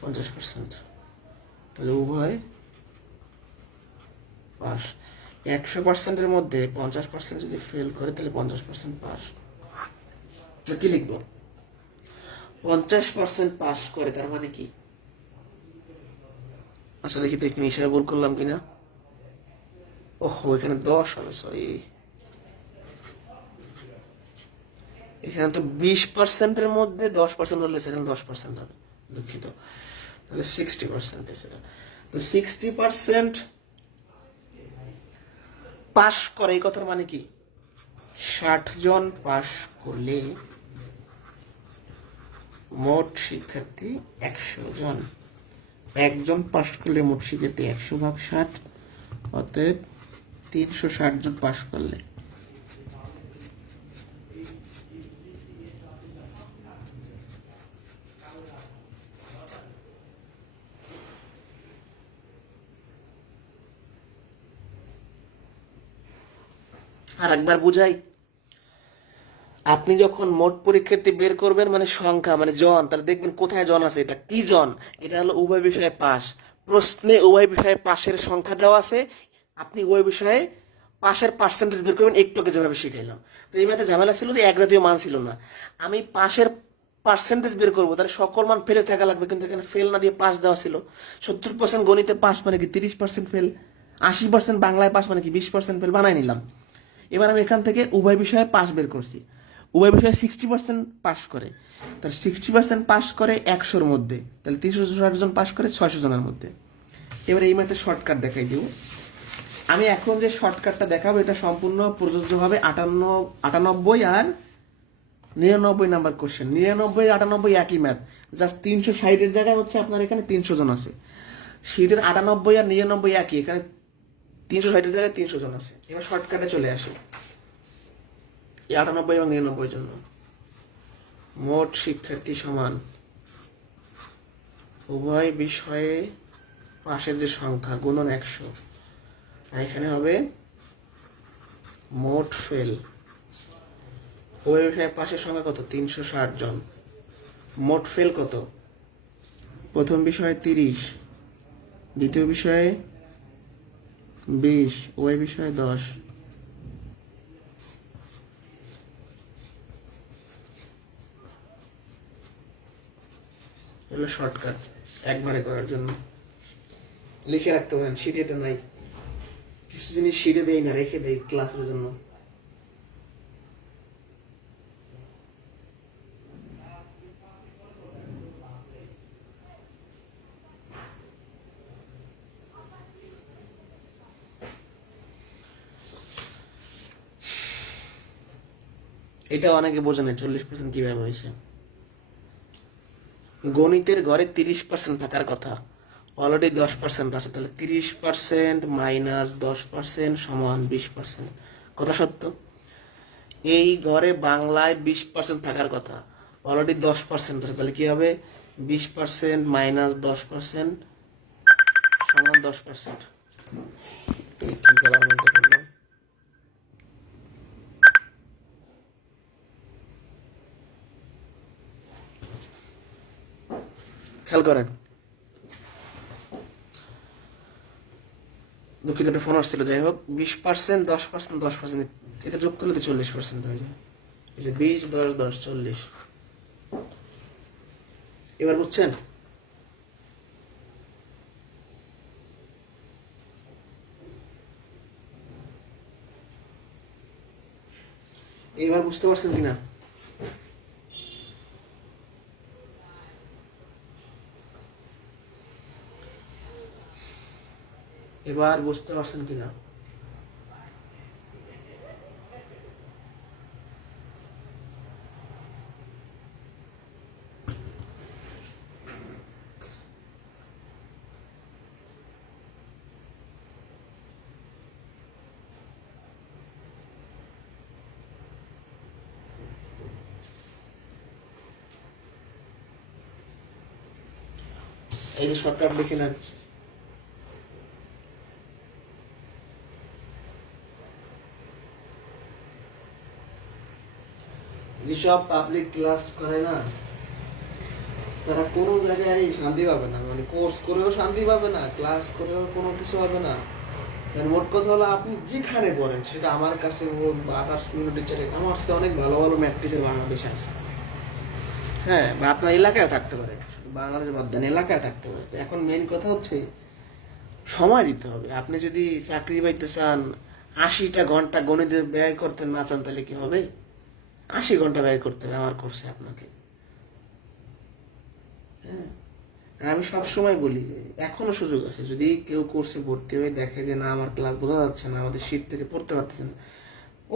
50%। তাহলে উভয় পাস। 100%-এর মধ্যে 50% যদি ফেল করে, তাহলে 50% পাস। কি লিখবো? 50% পাস করে, তার মানে কি? আচ্ছা দেখি তো এখানে ইশারা ভুল করলাম কিনা। ওহো, এখানে 10 হবে, সরি। এখানে তো 20%-এর মধ্যে 10% হলে সেখানে 10% হবে, দুঃখিত। তাহলে 60% সেটা। তো 60% পাস করে, এই কথার মানে কি? 60 জন পাস করলে মোট শিক্ষার্থী 100 জন। একজন পাস করলে মোট শিক্ষার্থী 100/60, অতএব 360 জন পাস করলে আর একবার বুঝাই, আপনি যখন মোট পরীক্ষার্থী বের করবেন মানে সংখ্যা মানে জন, তাহলে দেখবেন কোথায় জন আছে, এটা কি জন, এটা হলো উভয় বিষয়ে পাস। প্রশ্নে উভয় বিষয়ে পাশের সংখ্যা দেওয়া আছে, আপনি উভয় বিষয়ে পাশের পার্সেন্টেজ বের করবেন, একটু আগে যেভাবে শিখাইলাম। তো এই ম্যাথে ঝামেলা ছিল যে এক জাতীয় মান ছিল না, আমি পাশের পার্সেন্টেজ বের করবো, তাহলে সকল মান ফেলে থাকা লাগবে, কিন্তু এখানে ফেল না দিয়ে পাস দেওয়া ছিল। 70% গণিতে পাস মানে কি 30% ফেল, 80% বাংলায় পাস মানে কি 20% ফেল বানাই নিলাম। এবার আমি এখান থেকে উভয় বিষয়ে পাস বের করছি, উভয় বিষয়ে 60% পাস করে, তাহলে 60% পাস করে 100-র মধ্যে, তাহলে 360 জন পাস করে 600 জনের মধ্যে। এবার এই ম্যাথে শর্টকাট দেখাই দিব। আমি এখন যে শর্টকাটটা দেখাবো এটা সম্পূর্ণ প্রযোজ্য হবে 98 আর 99 নাম্বার কোশ্চেন। 99 98 একই ম্যাথ, জাস্ট 360-এর জায়গায় হচ্ছে আপনার এখানে 300 জন আছে। শীটের 98 আর 99 একই, এখানে 360-এর জায়গায় 300 জন আছে। এবার শর্টকাটে চলে আসি। 98 এবং 99 জন্য মোট শিক্ষার্থী সমান উভয় বিষয়ে পাশের যে সংখ্যা গুণন 100, আর এখানে হবে মোট ফেল। উভয় বিষয়ে পাশের সংখ্যা কত, 360 জন। মোট ফেল কত, প্রথম বিষয়ে 30, দ্বিতীয় বিষয়ে 20, উভয় বিষয়ে 10। এগুলো শর্টকাট একবারে করার জন্য লিখে রাখতে পারেন, শিটে এটা নাই, কিছু জিনিস শিটে দেই না, রেখে দেই ক্লাসের জন্য। এটা অনেকে বোঝে না 40% কিভাবে হয়েছে। গণিতের ঘরে 30% থাকার কথা, অলরেডি 10% আছে, তাহলে 30% মাইনাস 10% সমান 20%। কথা সত্য। এই ঘরে বাংলায় 20% থাকার কথা, অলরেডি 10% আছে, তাহলে কি হবে, 20% মাইনাস 10% সমান 10%। কি জ্বালার মধ্যে পড়লাম। খেয়াল করেন, দুঃখিত একটা ফোন আসছিল, যাই হোক 20% 10% 10%, এটা যোগ করলে তো 40% হয়ে যায়। এই যে 20 10 10 40। এবার বুঝছেন, এবার বুঝতে পারছেন কিনা, এবার বুঝতে পারছেন কিনা। এই যে শর্টকাট লিখে নেন, যেসব পাবলিক ক্লাস করে না তারা কোনো জায়গায় শান্তি পাবে না, মানে কোর্স করেও শান্তি পাবে না, ক্লাস করেও কোনো কিছু হবে না। মানে মোট কথা হলো আপনি যেখানে পড়েন, সেটা আমার কাছে হোক বা আদার্স বিভিন্ন টিচারে, আমার সাথে অনেক ভালো ভালো ম্যাথ টিচার বাংলাদেশে আছে। হ্যাঁ, বা আপনার এলাকায় থাকতে পারে, বাংলাদেশ বাদ দেন এলাকায় থাকতে পারে। তো এখন মেইন কথা হচ্ছে সময় দিতে হবে। আপনি যদি চাকরি পাইতে চান, 80টা ঘন্টা গণিতে ব্যয় করতে না চান, তাহলে কি হবে, 80 ঘন্টা ব্যয় করতে হবে আমার কোর্সে আপনাকে। হ্যাঁ, আর আমি সবসময় বলি যে এখনো সুযোগ আছে, যদি কেউ কোর্সে ভর্তি হয়ে দেখে যে না আমার ক্লাস বোঝা যাচ্ছে না, আমাদের শীট থেকে পড়তে পারতেছে না,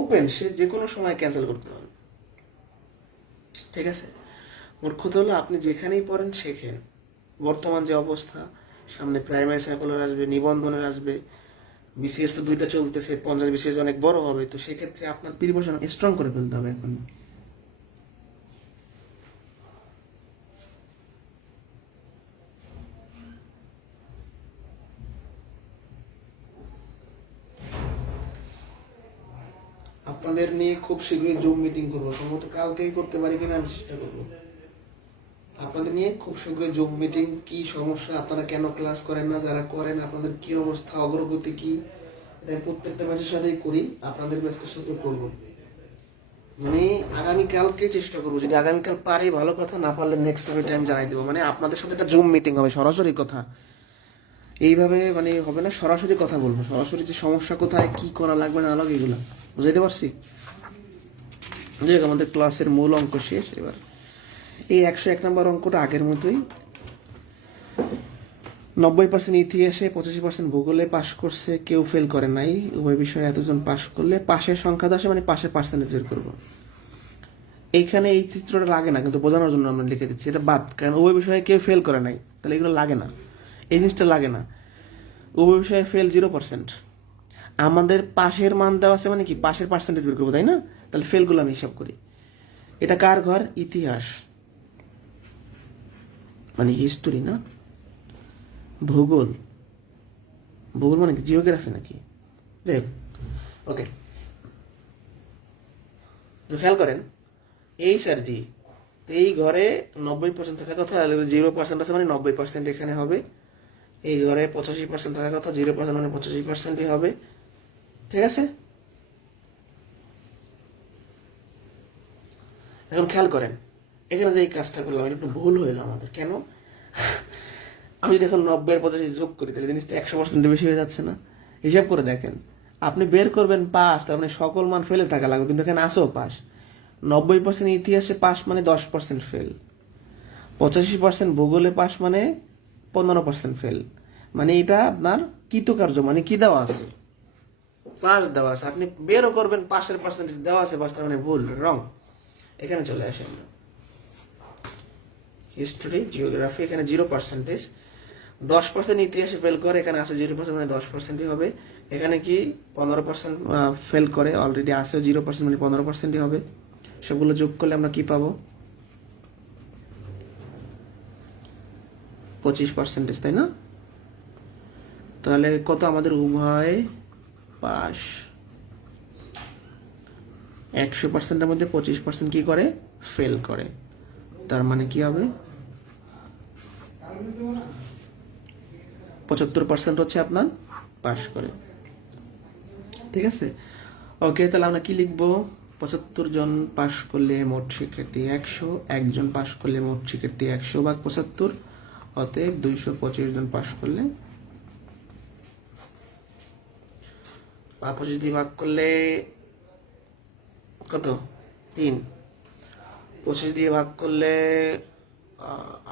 ওপেন, সে যে কোনো সময় ক্যান্সেল করতে পারবে। ঠিক আছে, মোট কথা হলো আপনি যেখানেই পড়েন শেখেন। বর্তমান যে অবস্থা, সামনে প্রাইমারি সার্কুলার আসবে, নিবন্ধনের আসবে, বিসিএস তো 2টা চলতেছে, 50 বিসিএস অনেক বড় হবে, তো সেক্ষেত্রে আপনার প্রিপারেশন স্ট্রং করে ফেলতে হবে এখন। আপনাদের নিয়ে খুব শীঘ্রই জুম মিটিং করবো, সম্ভবত কালকেই করতে পারি কিনা আমি চেষ্টা করবো। আপনাদের নিয়ে খুব শীঘ্রই জুম মিটিং, কি সমস্যা, আপনারা কেন ক্লাস করেন না, যারা করেন আপনাদের কি অবস্থা, অগ্রগতি কি, এটা আমি প্রত্যেকটা ব্যাচের সাথেই করি, আপনাদের ব্যাচের সাথে করবো। মানে আগামীকালকে চেষ্টা করবো, যদি আগামীকাল পারি ভালো কথা, না পারলে নেক্সট টাইম জানাই দেবো। মানে আপনাদের সাথে একটা জুম মিটিং হবে, সরাসরি কথা, এইভাবে মানে হবে না, সরাসরি কথা বলবো, সরাসরি যে সমস্যা কোথায়, কি করা লাগবে না লাগবে এগুলো বুঝাইতে পারছি। যে আমাদের ক্লাসের মূল অঙ্ক শেষ। এবার এই 101 নম্বর অঙ্কটা আগের মতোই, 90% ইতিহাসে, 85% ভূগোলে পাশ করছে, কেউ ফেল করে নাই, উভয় বিষয়ে এতজন পাশ করলে পাশের সংখ্যা আসে, মানে পাশের পার্সেন্টেজ বের করবো। এইখানে এই চিত্রটা লাগে না, কিন্তু বোঝানোর জন্য আমরা লিখে দিচ্ছি, এটা বাদ, কারণ উভয় বিষয়ে কেউ ফেল করে নাই, তাহলে এগুলো লাগে না, এই জিনিসটা লাগে না। উভয় বিষয়ে ফেল 0%, আমাদের পাশের মান দেওয়া আছে, মানে কি পাশের পার্সেন্টেজ বের করবো, তাই না? তাহলে ফেলগুলো আমি হিসাব করি। এটা কার ঘর? ইতিহাস, মানে হিস্টোরি না, ভূগোল, ভূগোল মানে কি জিওগ্রাফি নাকি, যাই হোক, ওকে। তো খেয়াল করেন, এই স্যার জি, এই ঘরে 90% থাকার কথা, 0% আছে মানে 90% এখানে হবে। এই ঘরে 85% থাকার কথা, 0% মানে 85%ই হবে, ঠিক আছে? এখন খেয়াল করেন, এখানে যে এই কাজটা করলাম এটা একটু ভুল হইলো আমাদের, কেন? আমি যদি এখন 90 এর 85 যোগ করি, তাহলে জিনিসটা 100% বেশি হয়ে যাচ্ছে না? হিসাব করে দেখেন, আপনি বের করবেন পাস, তার মানে সকল মান ফেলে থাকা লাগবে, কিন্তু এখানে আসেও পাস। 90% ইতিহাসে পাস মানে 10% ফেল, 85% ভূগোলে পাস মানে 15% ফেল। মানে এটা আপনার কৃতকার্য, মানে কি দেওয়া আছে, পাস দেওয়া আছে, আপনি বেরও করবেন পাশের পার্সেন্টেজ দেওয়া আছে, পাস তার মানে ভুল, রং। এখানে চলে আসে আমরা, হিস্ট্রি, জিওগ্রাফি, এখানে 0%, 10% ইতিহাসে ফেল করে, এখানে আছে 0% মানে 10%ই হবে। এখানে কি 15% ফেল করে, অলরেডি আছে 0% মানে 15%ই হবে। সবগুলো যোগ করলে আমরা কি পাবো? 25%, তাই না? তাহলে কত আমাদের উভয় পাস, 100%-এর মধ্যে 25% কি করে? ফেল করে। তার মানে কি হবে? 75% হচ্ছে আপনার পাস করে, ঠিক আছে? ওকে, তাহলে আমরা কি লিখবো? 75 জন পাস করলে মোট শিক্ষার্থী 100, একজন পাস করলে মোট শিক্ষার্থী 100/75, অতএব 225 জন পাস করলে, 25 দিয়ে ভাগ করলে কত? 3, 25 দিয়ে ভাগ করলে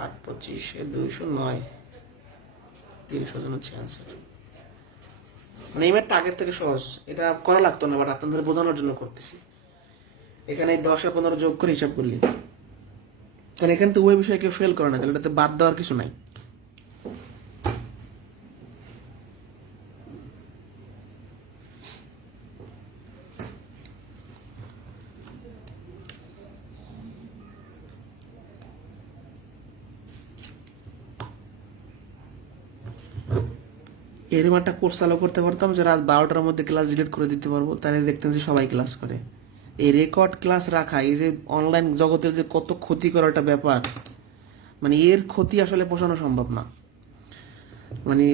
8 25 209, 300 জন হচ্ছে অ্যান্সার। মানে এই ম্যাথটা আগের থেকে সহজ, এটা করা লাগতো না, বাট আপনাদের বোঝানোর জন্য করতেছি। এখানে 10 আর 15 যোগ করে হিসাব করলি, কারণ এখানে তো ওই বিষয়ে কেউ ফেল করে না, তাহলে এটাতে বাদ দেওয়ার কিছু নাই। এরকম একটা কোর্স চালু করতে পারতাম যে রাত 12টার মধ্যে ক্লাস ডিলিট করে দিতে পারবো, তাহলে দেখতেন যে সবাই ক্লাস করে। এই রেকর্ড ক্লাস রাখা, এই যে অনলাইন জগতে যে কত ক্ষতিকর একটা ব্যাপার, মানে এর ক্ষতি আসলে পোষানো সম্ভব না। মানে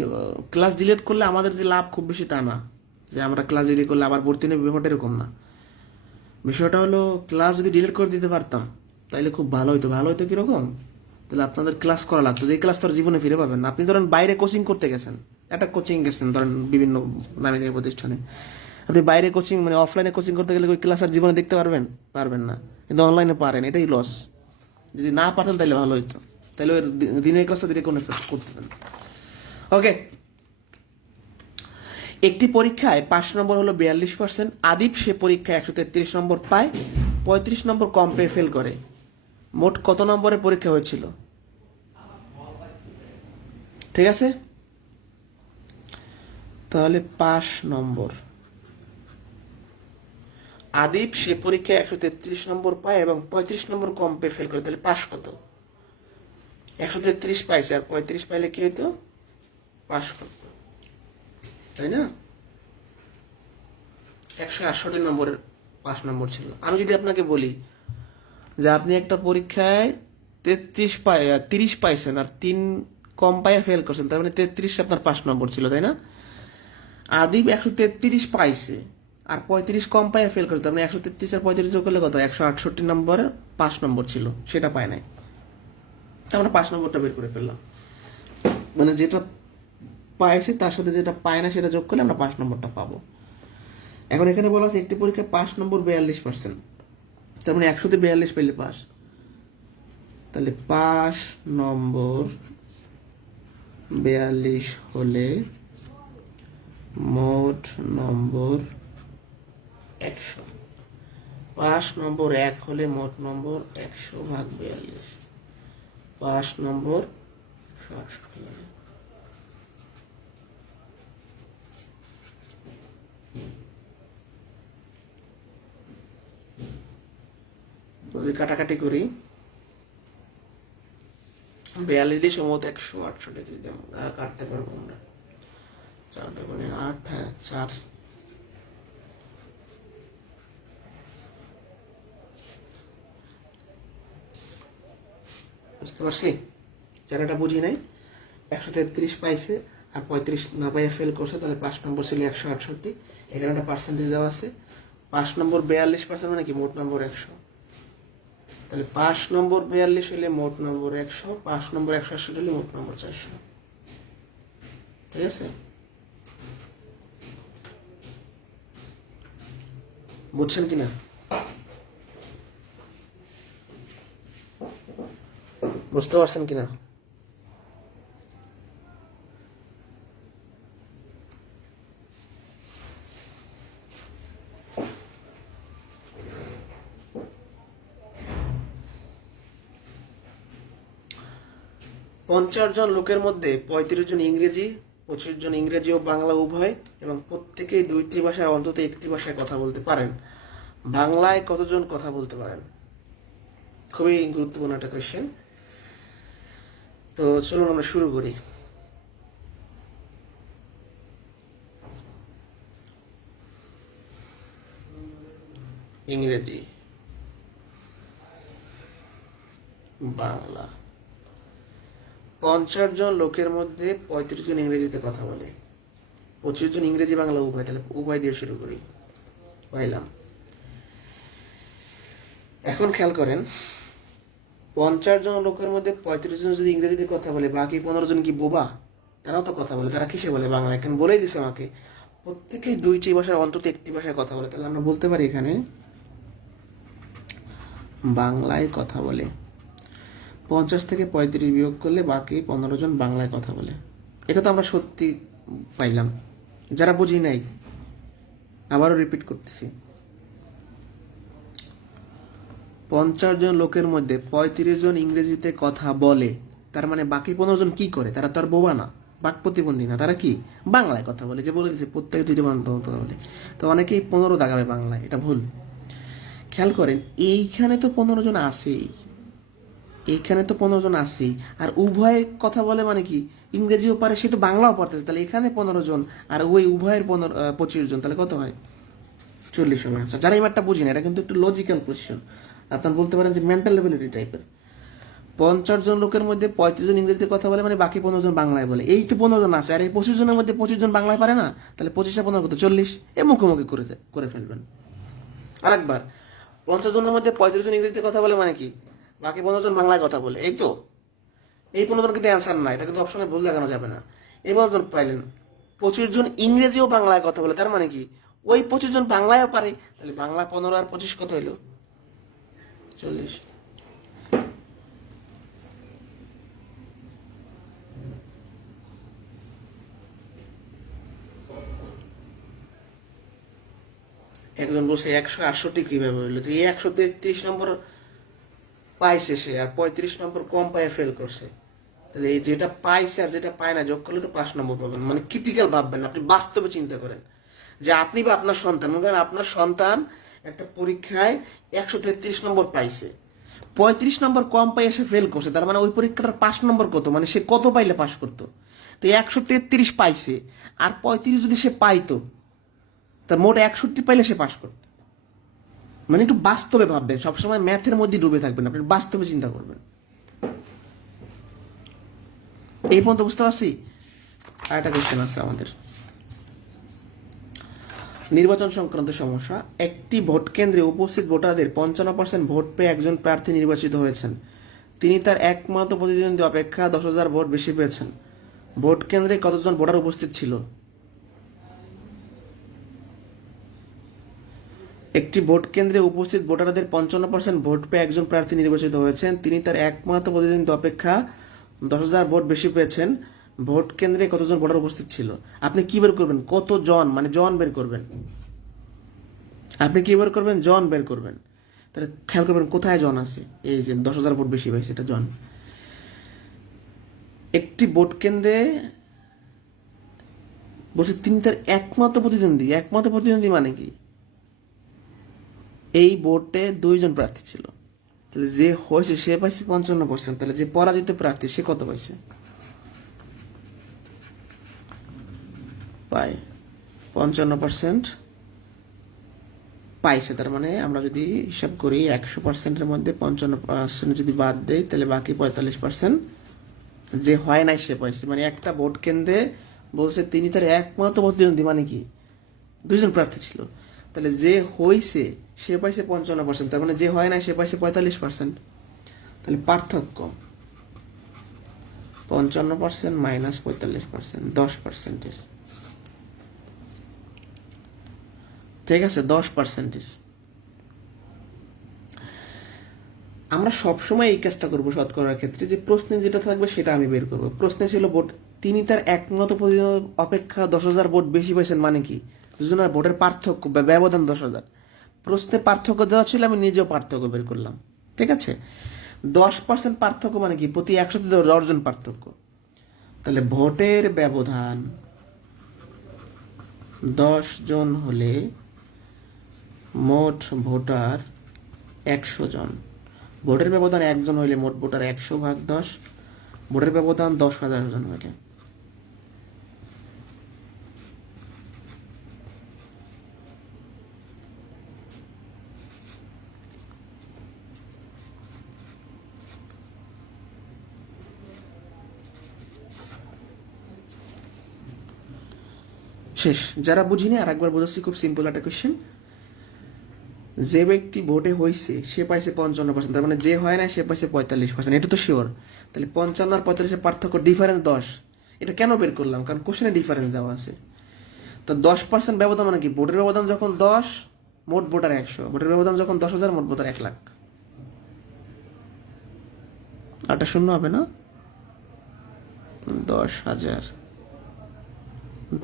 ক্লাস ডিলিট করলে আমাদের যে লাভ খুব বেশি তা না, যে আমরা ক্লাস ডিলিট করলে আবার ভর্তি নেবে, ব্যাপারটা এরকম না। বিষয়টা হলো, ক্লাস যদি ডিলিট করে দিতে পারতাম তাহলে খুব ভালো হইতো। ভালো হইতো কিরকম? তাহলে আপনাদের ক্লাস করা লাগতো, যে ক্লাস তো আর জীবনে ফিরে পাবেন না। আপনি ধরেন বাইরে কোচিং করতে গেছেন, একটা কোচিং গেছেন ধরেন বিভিন্ন নামী দামি প্রতিষ্ঠানে, আপনি বাইরে কোচিং মানে অফলাইনে কোচিং করতে গেলে ওই ক্লাস আর জীবনে দেখতে পারবেন? পারবেন না। কিন্তু অনলাইনে পারেন, এটাই লস। যদি না পারতেন তাহলে ভালো হইতো, তাহলে ওই দিনের ক্লাসটা দিনে কোনো করতেন। ওকে, একটি পরীক্ষায় 5 নম্বর হলো 42%, আদিপ সে পরীক্ষায় 133 নম্বর পায়, 35 নম্বর কম পেয়ে ফেল করে। মোট কত নম্বরের পরীক্ষা হয়েছিল? ঠিক আছে, তাহলে 5 নম্বর। আদিপ সে পরীক্ষায় 133 নম্বর পায় এবং 35 নম্বর কম পেয়ে ফেল করে, তাহলে পাস কত? 133 পাইছে, আর 35 পাইলে কি হইতো? পাস করতো, তাই না? 168 নম্বরের 5 নম্বর ছিল। আমি যদি আপনাকে বলি যে আপনি একটা পরীক্ষায় 30 পাইছেন আর 3 কম পাইয়া ফেল করছেন, তার মানে 33 আপনার 5 নম্বর ছিল, তাই না? আদিব 133 পাইছে আর 35 কম পাইয়া ফেল করছে, তার মানে 133 আর 35 যোগ করলে কত? 168 নম্বরের 5 নম্বর ছিল, সেটা পায় নাই। আমরা 5 নম্বরটা বের করে ফেললাম, মানে যেটা পাইছে তার সাথে যেটা পায় না সেটা যোগ করলে আমরা 5 নম্বরটা পাবো। এখন এখানে বলা আছে একটি পরীক্ষায় 5 নম্বর 42%, তার মানে 100-তে 42 পেলে পাস। তাহলে 5 নম্বর 42 হলে মোট নম্বর 100। 5 নম্বর 1 হলে মোট নম্বর 100 ভাগ 42। 5 নম্বর 168 যদি কাটাকাটি করি 42 দিয়ে সম্ভবত 168 যদি কাটতে পারবো আমরা। 4 দুগুণে 8, হ্যাঁ 4। বুঝতে পারছি? জায়গাটা বুঝি নাই। 133 পাইছে আর 35 না পাইয়া ফেল করছে, তাহলে 5 নম্বর ছিল 168। এখানে একটা পার্সেন্টেজ দেওয়া আছে। 5 নম্বর 42% মানে কি মোট নম্বর 100। তাহলে 5 নম্বর 42 হলে মোট নম্বর 100, 5 নম্বর 168 হলে মোট নম্বর 400। ঠিক আছে? বুঝছেন কিনা? বুঝতে পারছেন কিনা? জন লোকের মধ্যে 35 জন ইংরেজি, 25 জন ইংরেজি ও বাংলা উভয় এবং প্রত্যেকেই 2টি ভাষায় অন্তত একটি ভাষায় কথা বলতে পারেন। বাংলায় কতজন কথা বলতে পারেন? খুবই গুরুত্বপূর্ণ একটা কোয়েশ্চেন। তো চলুন আমরা শুরু করি। ইংরেজি, বাংলা। 50 জন লোকের মধ্যে 35 জন ইংরেজিতে কথা বলে, 25 জন ইংরেজি বাংলা উভয়। তাহলে উভয় দিয়ে শুরু করি। পাইলাম। এখন খেয়াল করেন, 50 জন লোকের মধ্যে 35 জন যদি ইংরেজিতে কথা বলে, বাকি 15 জন কি বোবা? তারাও তো কথা বলে। তারা কিসে বলে? বাংলা। এখন বলেই দিছে আমাকে প্রত্যেকেই 2টি ভাষার অন্তত একটি ভাষায় কথা বলে। তাহলে আমরা বলতে পারি এখানে বাংলায় কথা বলে। 50 থেকে 35 বিয়োগ করলে বাকি 15 জন বাংলায় কথা বলে। এটা তো আমরা সত্যি পাইলাম। যারা বুঝি নাই আবারও রিপিট করতেছি, 50 জন লোকের মধ্যে 35 জন ইংরেজিতে কথা বলে, তার মানে বাকি 15 জন কি করে? তারা তো আর বোবা না, বাক প্রতিবন্ধী না, তারা কি বাংলায় কথা বলে। যে বলে দিচ্ছে প্রত্যেকে 2টি বাংলা বলে, তো অনেকেই 15 দাগাবে বাংলায়, এটা ভুল। খেয়াল করেন, এইখানে তো 15 জন আছেই, এইখানে তো 15 জন আছেই, আর উভয় কথা বলে মানে কি ইংরেজিও পারে, সে তো বাংলাও পারতেছে। তাহলে এখানে 15 জন আর ওই উভয়ের 25 জন, তাহলে কত হয়? 40 হবে আনসার। যারা এই ম্যাটটা বুঝি না, এটা কিন্তু একটু লজিক্যাল কোয়েশ্চেন। আপনার বলতে পারেন যে মেন্টাল এবিলিটি টাইপের। 50 জন লোকের মধ্যে 35 জন ইংরেজিতে কথা বলে, মানে বাকি 15 জন বাংলায় বলে। এই তো 15 জন আছে, আর এই 25 জনের মধ্যে 25 জন বাংলায় পারে না, তাহলে 25 আর 15 কত? 40। এ মুখোমুখি করে ফেলবেন। আরেকবার, 50 জনের মধ্যে 35 জন ইংরেজিতে কথা বলে মানে কি বাকি 15 জন বাংলায় কথা বলে। এই তো, এই 15 জন কিন্তু অ্যান্সার না, এটা কিন্তু অপশনে ভুল দেখানো যাবে না। এই 15 জন পাইলেন। 25 জন ইংরেজিও বাংলায় কথা বলে, তার মানে কি ওই 25 জন বাংলায়ও পারে। তাহলে বাংলা 15 আর 25 কত হইলো? 40। একজন বলছে 168 কিভাবে হইলো? তো এই 133 নম্বর পাইছে সে, আর 35 নম্বর কম পায়ে ফেল করছে। তাহলে এই যেটা পাইছে আর যেটা পায় না যোগ করলে তো 5 নম্বর পাবেন। মানে ক্রিটিক্যাল ভাববেন, আপনি বাস্তবে চিন্তা করেন যে আপনি বা আপনার সন্তান, মনে করেন আপনার সন্তান একটা পরীক্ষায় 133 নম্বর পাইছে, 35 নম্বর কম পাই সে ফেল করছে। তার মানে ওই পরীক্ষাটার 5 নম্বর কত? মানে সে কত পাইলে পাস করতো? তো 133 পাইছে, আর 35 যদি সে পাইতো, তার মোট 61 পাইলে সে পাস করতো। মানে একটু বাস্তবে ভাববেন, সবসময় ম্যাথের মধ্যে ডুবে থাকবেন, আপনি বাস্তবে চিন্তা করবেন। এই পর্যন্ত বুঝতে পারছি। আর একটা কোশ্চেন আছে আমাদের, নির্বাচন সংক্রান্ত সমস্যা। একটি ভোট কেন্দ্রে উপস্থিত ভোটারদের 55% ভোট পেয়ে একজন প্রার্থী নির্বাচিত হয়েছেন। তিনি তার একমাত্র প্রতিদ্বন্দ্বী অপেক্ষা 10,000 ভোট বেশি পেয়েছেন। ভোট কেন্দ্রে কতজন ভোটার উপস্থিত ছিল? একটি ভোট কেন্দ্রে উপস্থিত ভোটারদের 55% ভোট পেয়ে একজন প্রার্থী নির্বাচিত হয়েছেন। তিনি তার একমাত্র প্রতিদ্বন্দ্বী অপেক্ষা 10,000 ভোট বেশি পেয়েছেন। ভোট কেন্দ্রে কতজন ভোটার উপস্থিত ছিল? আপনি কি বের করবেন? কতজন, মানে জন বের করবেন। আপনি কি বের করবেন? জন বের করবেন। তাহলে খেয়াল করবেন কোথায় জন আছে। এই যে 10,000 ভোট বেশি পাইছে, এটা জন। একটি ভোট কেন্দ্রে বলছে তিনি তার একমাত্র প্রতিদ্বন্দ্বী। একমাত্র প্রতিদ্বন্দ্বী মানে কি? এই ভোটে 2জন প্রার্থী ছিল, তাহলে যে হয়েছে সে পাইছে 55%। তাহলে যে পরাজিত প্রার্থী সে কত পাইছে? পায় 55% পাইছে। তার মানে আমরা যদি হিসাব করি 100%-এর মধ্যে 55% যদি বাদ দেই, তাহলে বাকি 45% যে হয় নাই সে পাইছে। মানে একটা ভোট কেন্দ্রে বলছে তিনি তার একমাত্র প্রতিদ্বন্দ্বী, মানে কি 2জন প্রার্থী ছিল, তাহলে যে হয়েছে সে পাইছে 55%। তার মানে যে হয় নাই সে পাইছে 45%। তাহলে পার্থক্য 55% মাইনাস 45%, 10%। ঠিক আছে, 10%। আমরা সবসময় এই কাজটা করবো শতকরার ক্ষেত্রে, যে প্রশ্নে যেটা থাকবে সেটা আমি বের করবো। প্রশ্নে ছিল ভোট, তিনি তার একমাত্র প্রতিদ্বন্দ্বী অপেক্ষা 10,000 ভোট বেশি পাইছেন, মানে কি দুজনের ভোটের পার্থক্য বা ব্যবধান 10,000। প্রশ্নে পার্থক্য দেওয়া ছিল, আমি নিজেও পার্থক্য বের করলাম। ঠিক আছে, 10% পার্থক্য মানে কি প্রতি 100-তে 10জন পার্থক্য। তাহলে ভোটের ব্যবধান 10 জন হলে মোট ভোটার 100 জন। ভোটের ব্যবধান 1 জন হইলে মোট ভোটার 100/10। ভোটের ব্যবধান 10,000 জন হইলে শেষ। যারা বুঝিনি আর একবার বোঝাচ্ছি, খুব সিম্পল একটা কোয়েশ্চেন। যে ব্যক্তি ভোটে হয়েছে সে পাইছে 55%, তার মানে যে হয় না সে পাইছে 45%। এটা তো শিওর। তাহলে 55 আর 45-এর পার্থক্য, ডিফারেন্স 10। এটা কেন বের করলাম? কারণ কোশ্চেনে ডিফারেন্স দেওয়া আছে। তো 10% ব্যবধান মানে কি? ভোটের ব্যবধান যখন 10, মোট ভোটার 100। ভোটের ব্যবধান যখন 10,000, মোট ভোটার 1,00,000। আটটা শূন্য হবে না? 10,000,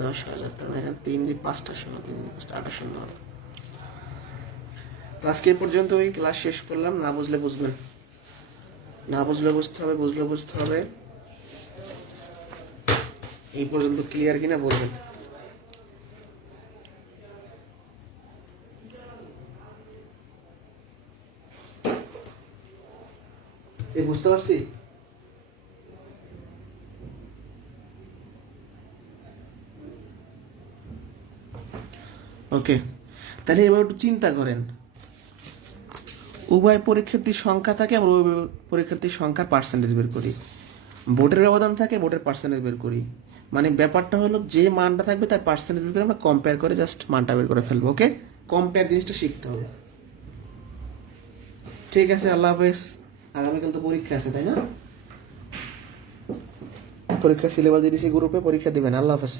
10,000। তার মানে এখানে 3 দিয়ে 5টা শূন্য, 3 দিয়ে 5টা, 8টা শূন্য হবে। তো আজকে এই পর্যন্ত ওই ক্লাস শেষ করলাম। না বুঝলে বুঝবেন, না বুঝলে বুঝতে হবে, বুঝলে বুঝতে হবে। এই পর্যন্ত ক্লিয়ার কিনা বলবেন। এই বুঝতে পারছি। ওকে, তাহলে এবার একটু চিন্তা করেন। উভয় পরীক্ষার্থীর সংখ্যা থাকে, আমরা উভয় পরীক্ষার্থীর সংখ্যার পার্সেন্টেজ বের করি। ভোটের ব্যবধান থাকে, ভোটের পার্সেন্টেজ বের করি। মানে ব্যাপারটা হলো যে মানটা থাকবে তার পার্সেন্টেজ বের করে আমরা কম্পেয়ার করে জাস্ট মানটা বের করে ফেলবো। ওকে, কম্পেয়ার জিনিসটা শিখতে হবে। ঠিক আছে, আল্লাহ হাফেজ। আগামীকাল তো পরীক্ষা আছে, তাই না? পরীক্ষা সিলেবাস দিয়েছি গ্রুপে, পরীক্ষা দিবেন। আল্লাহ হাফেজ।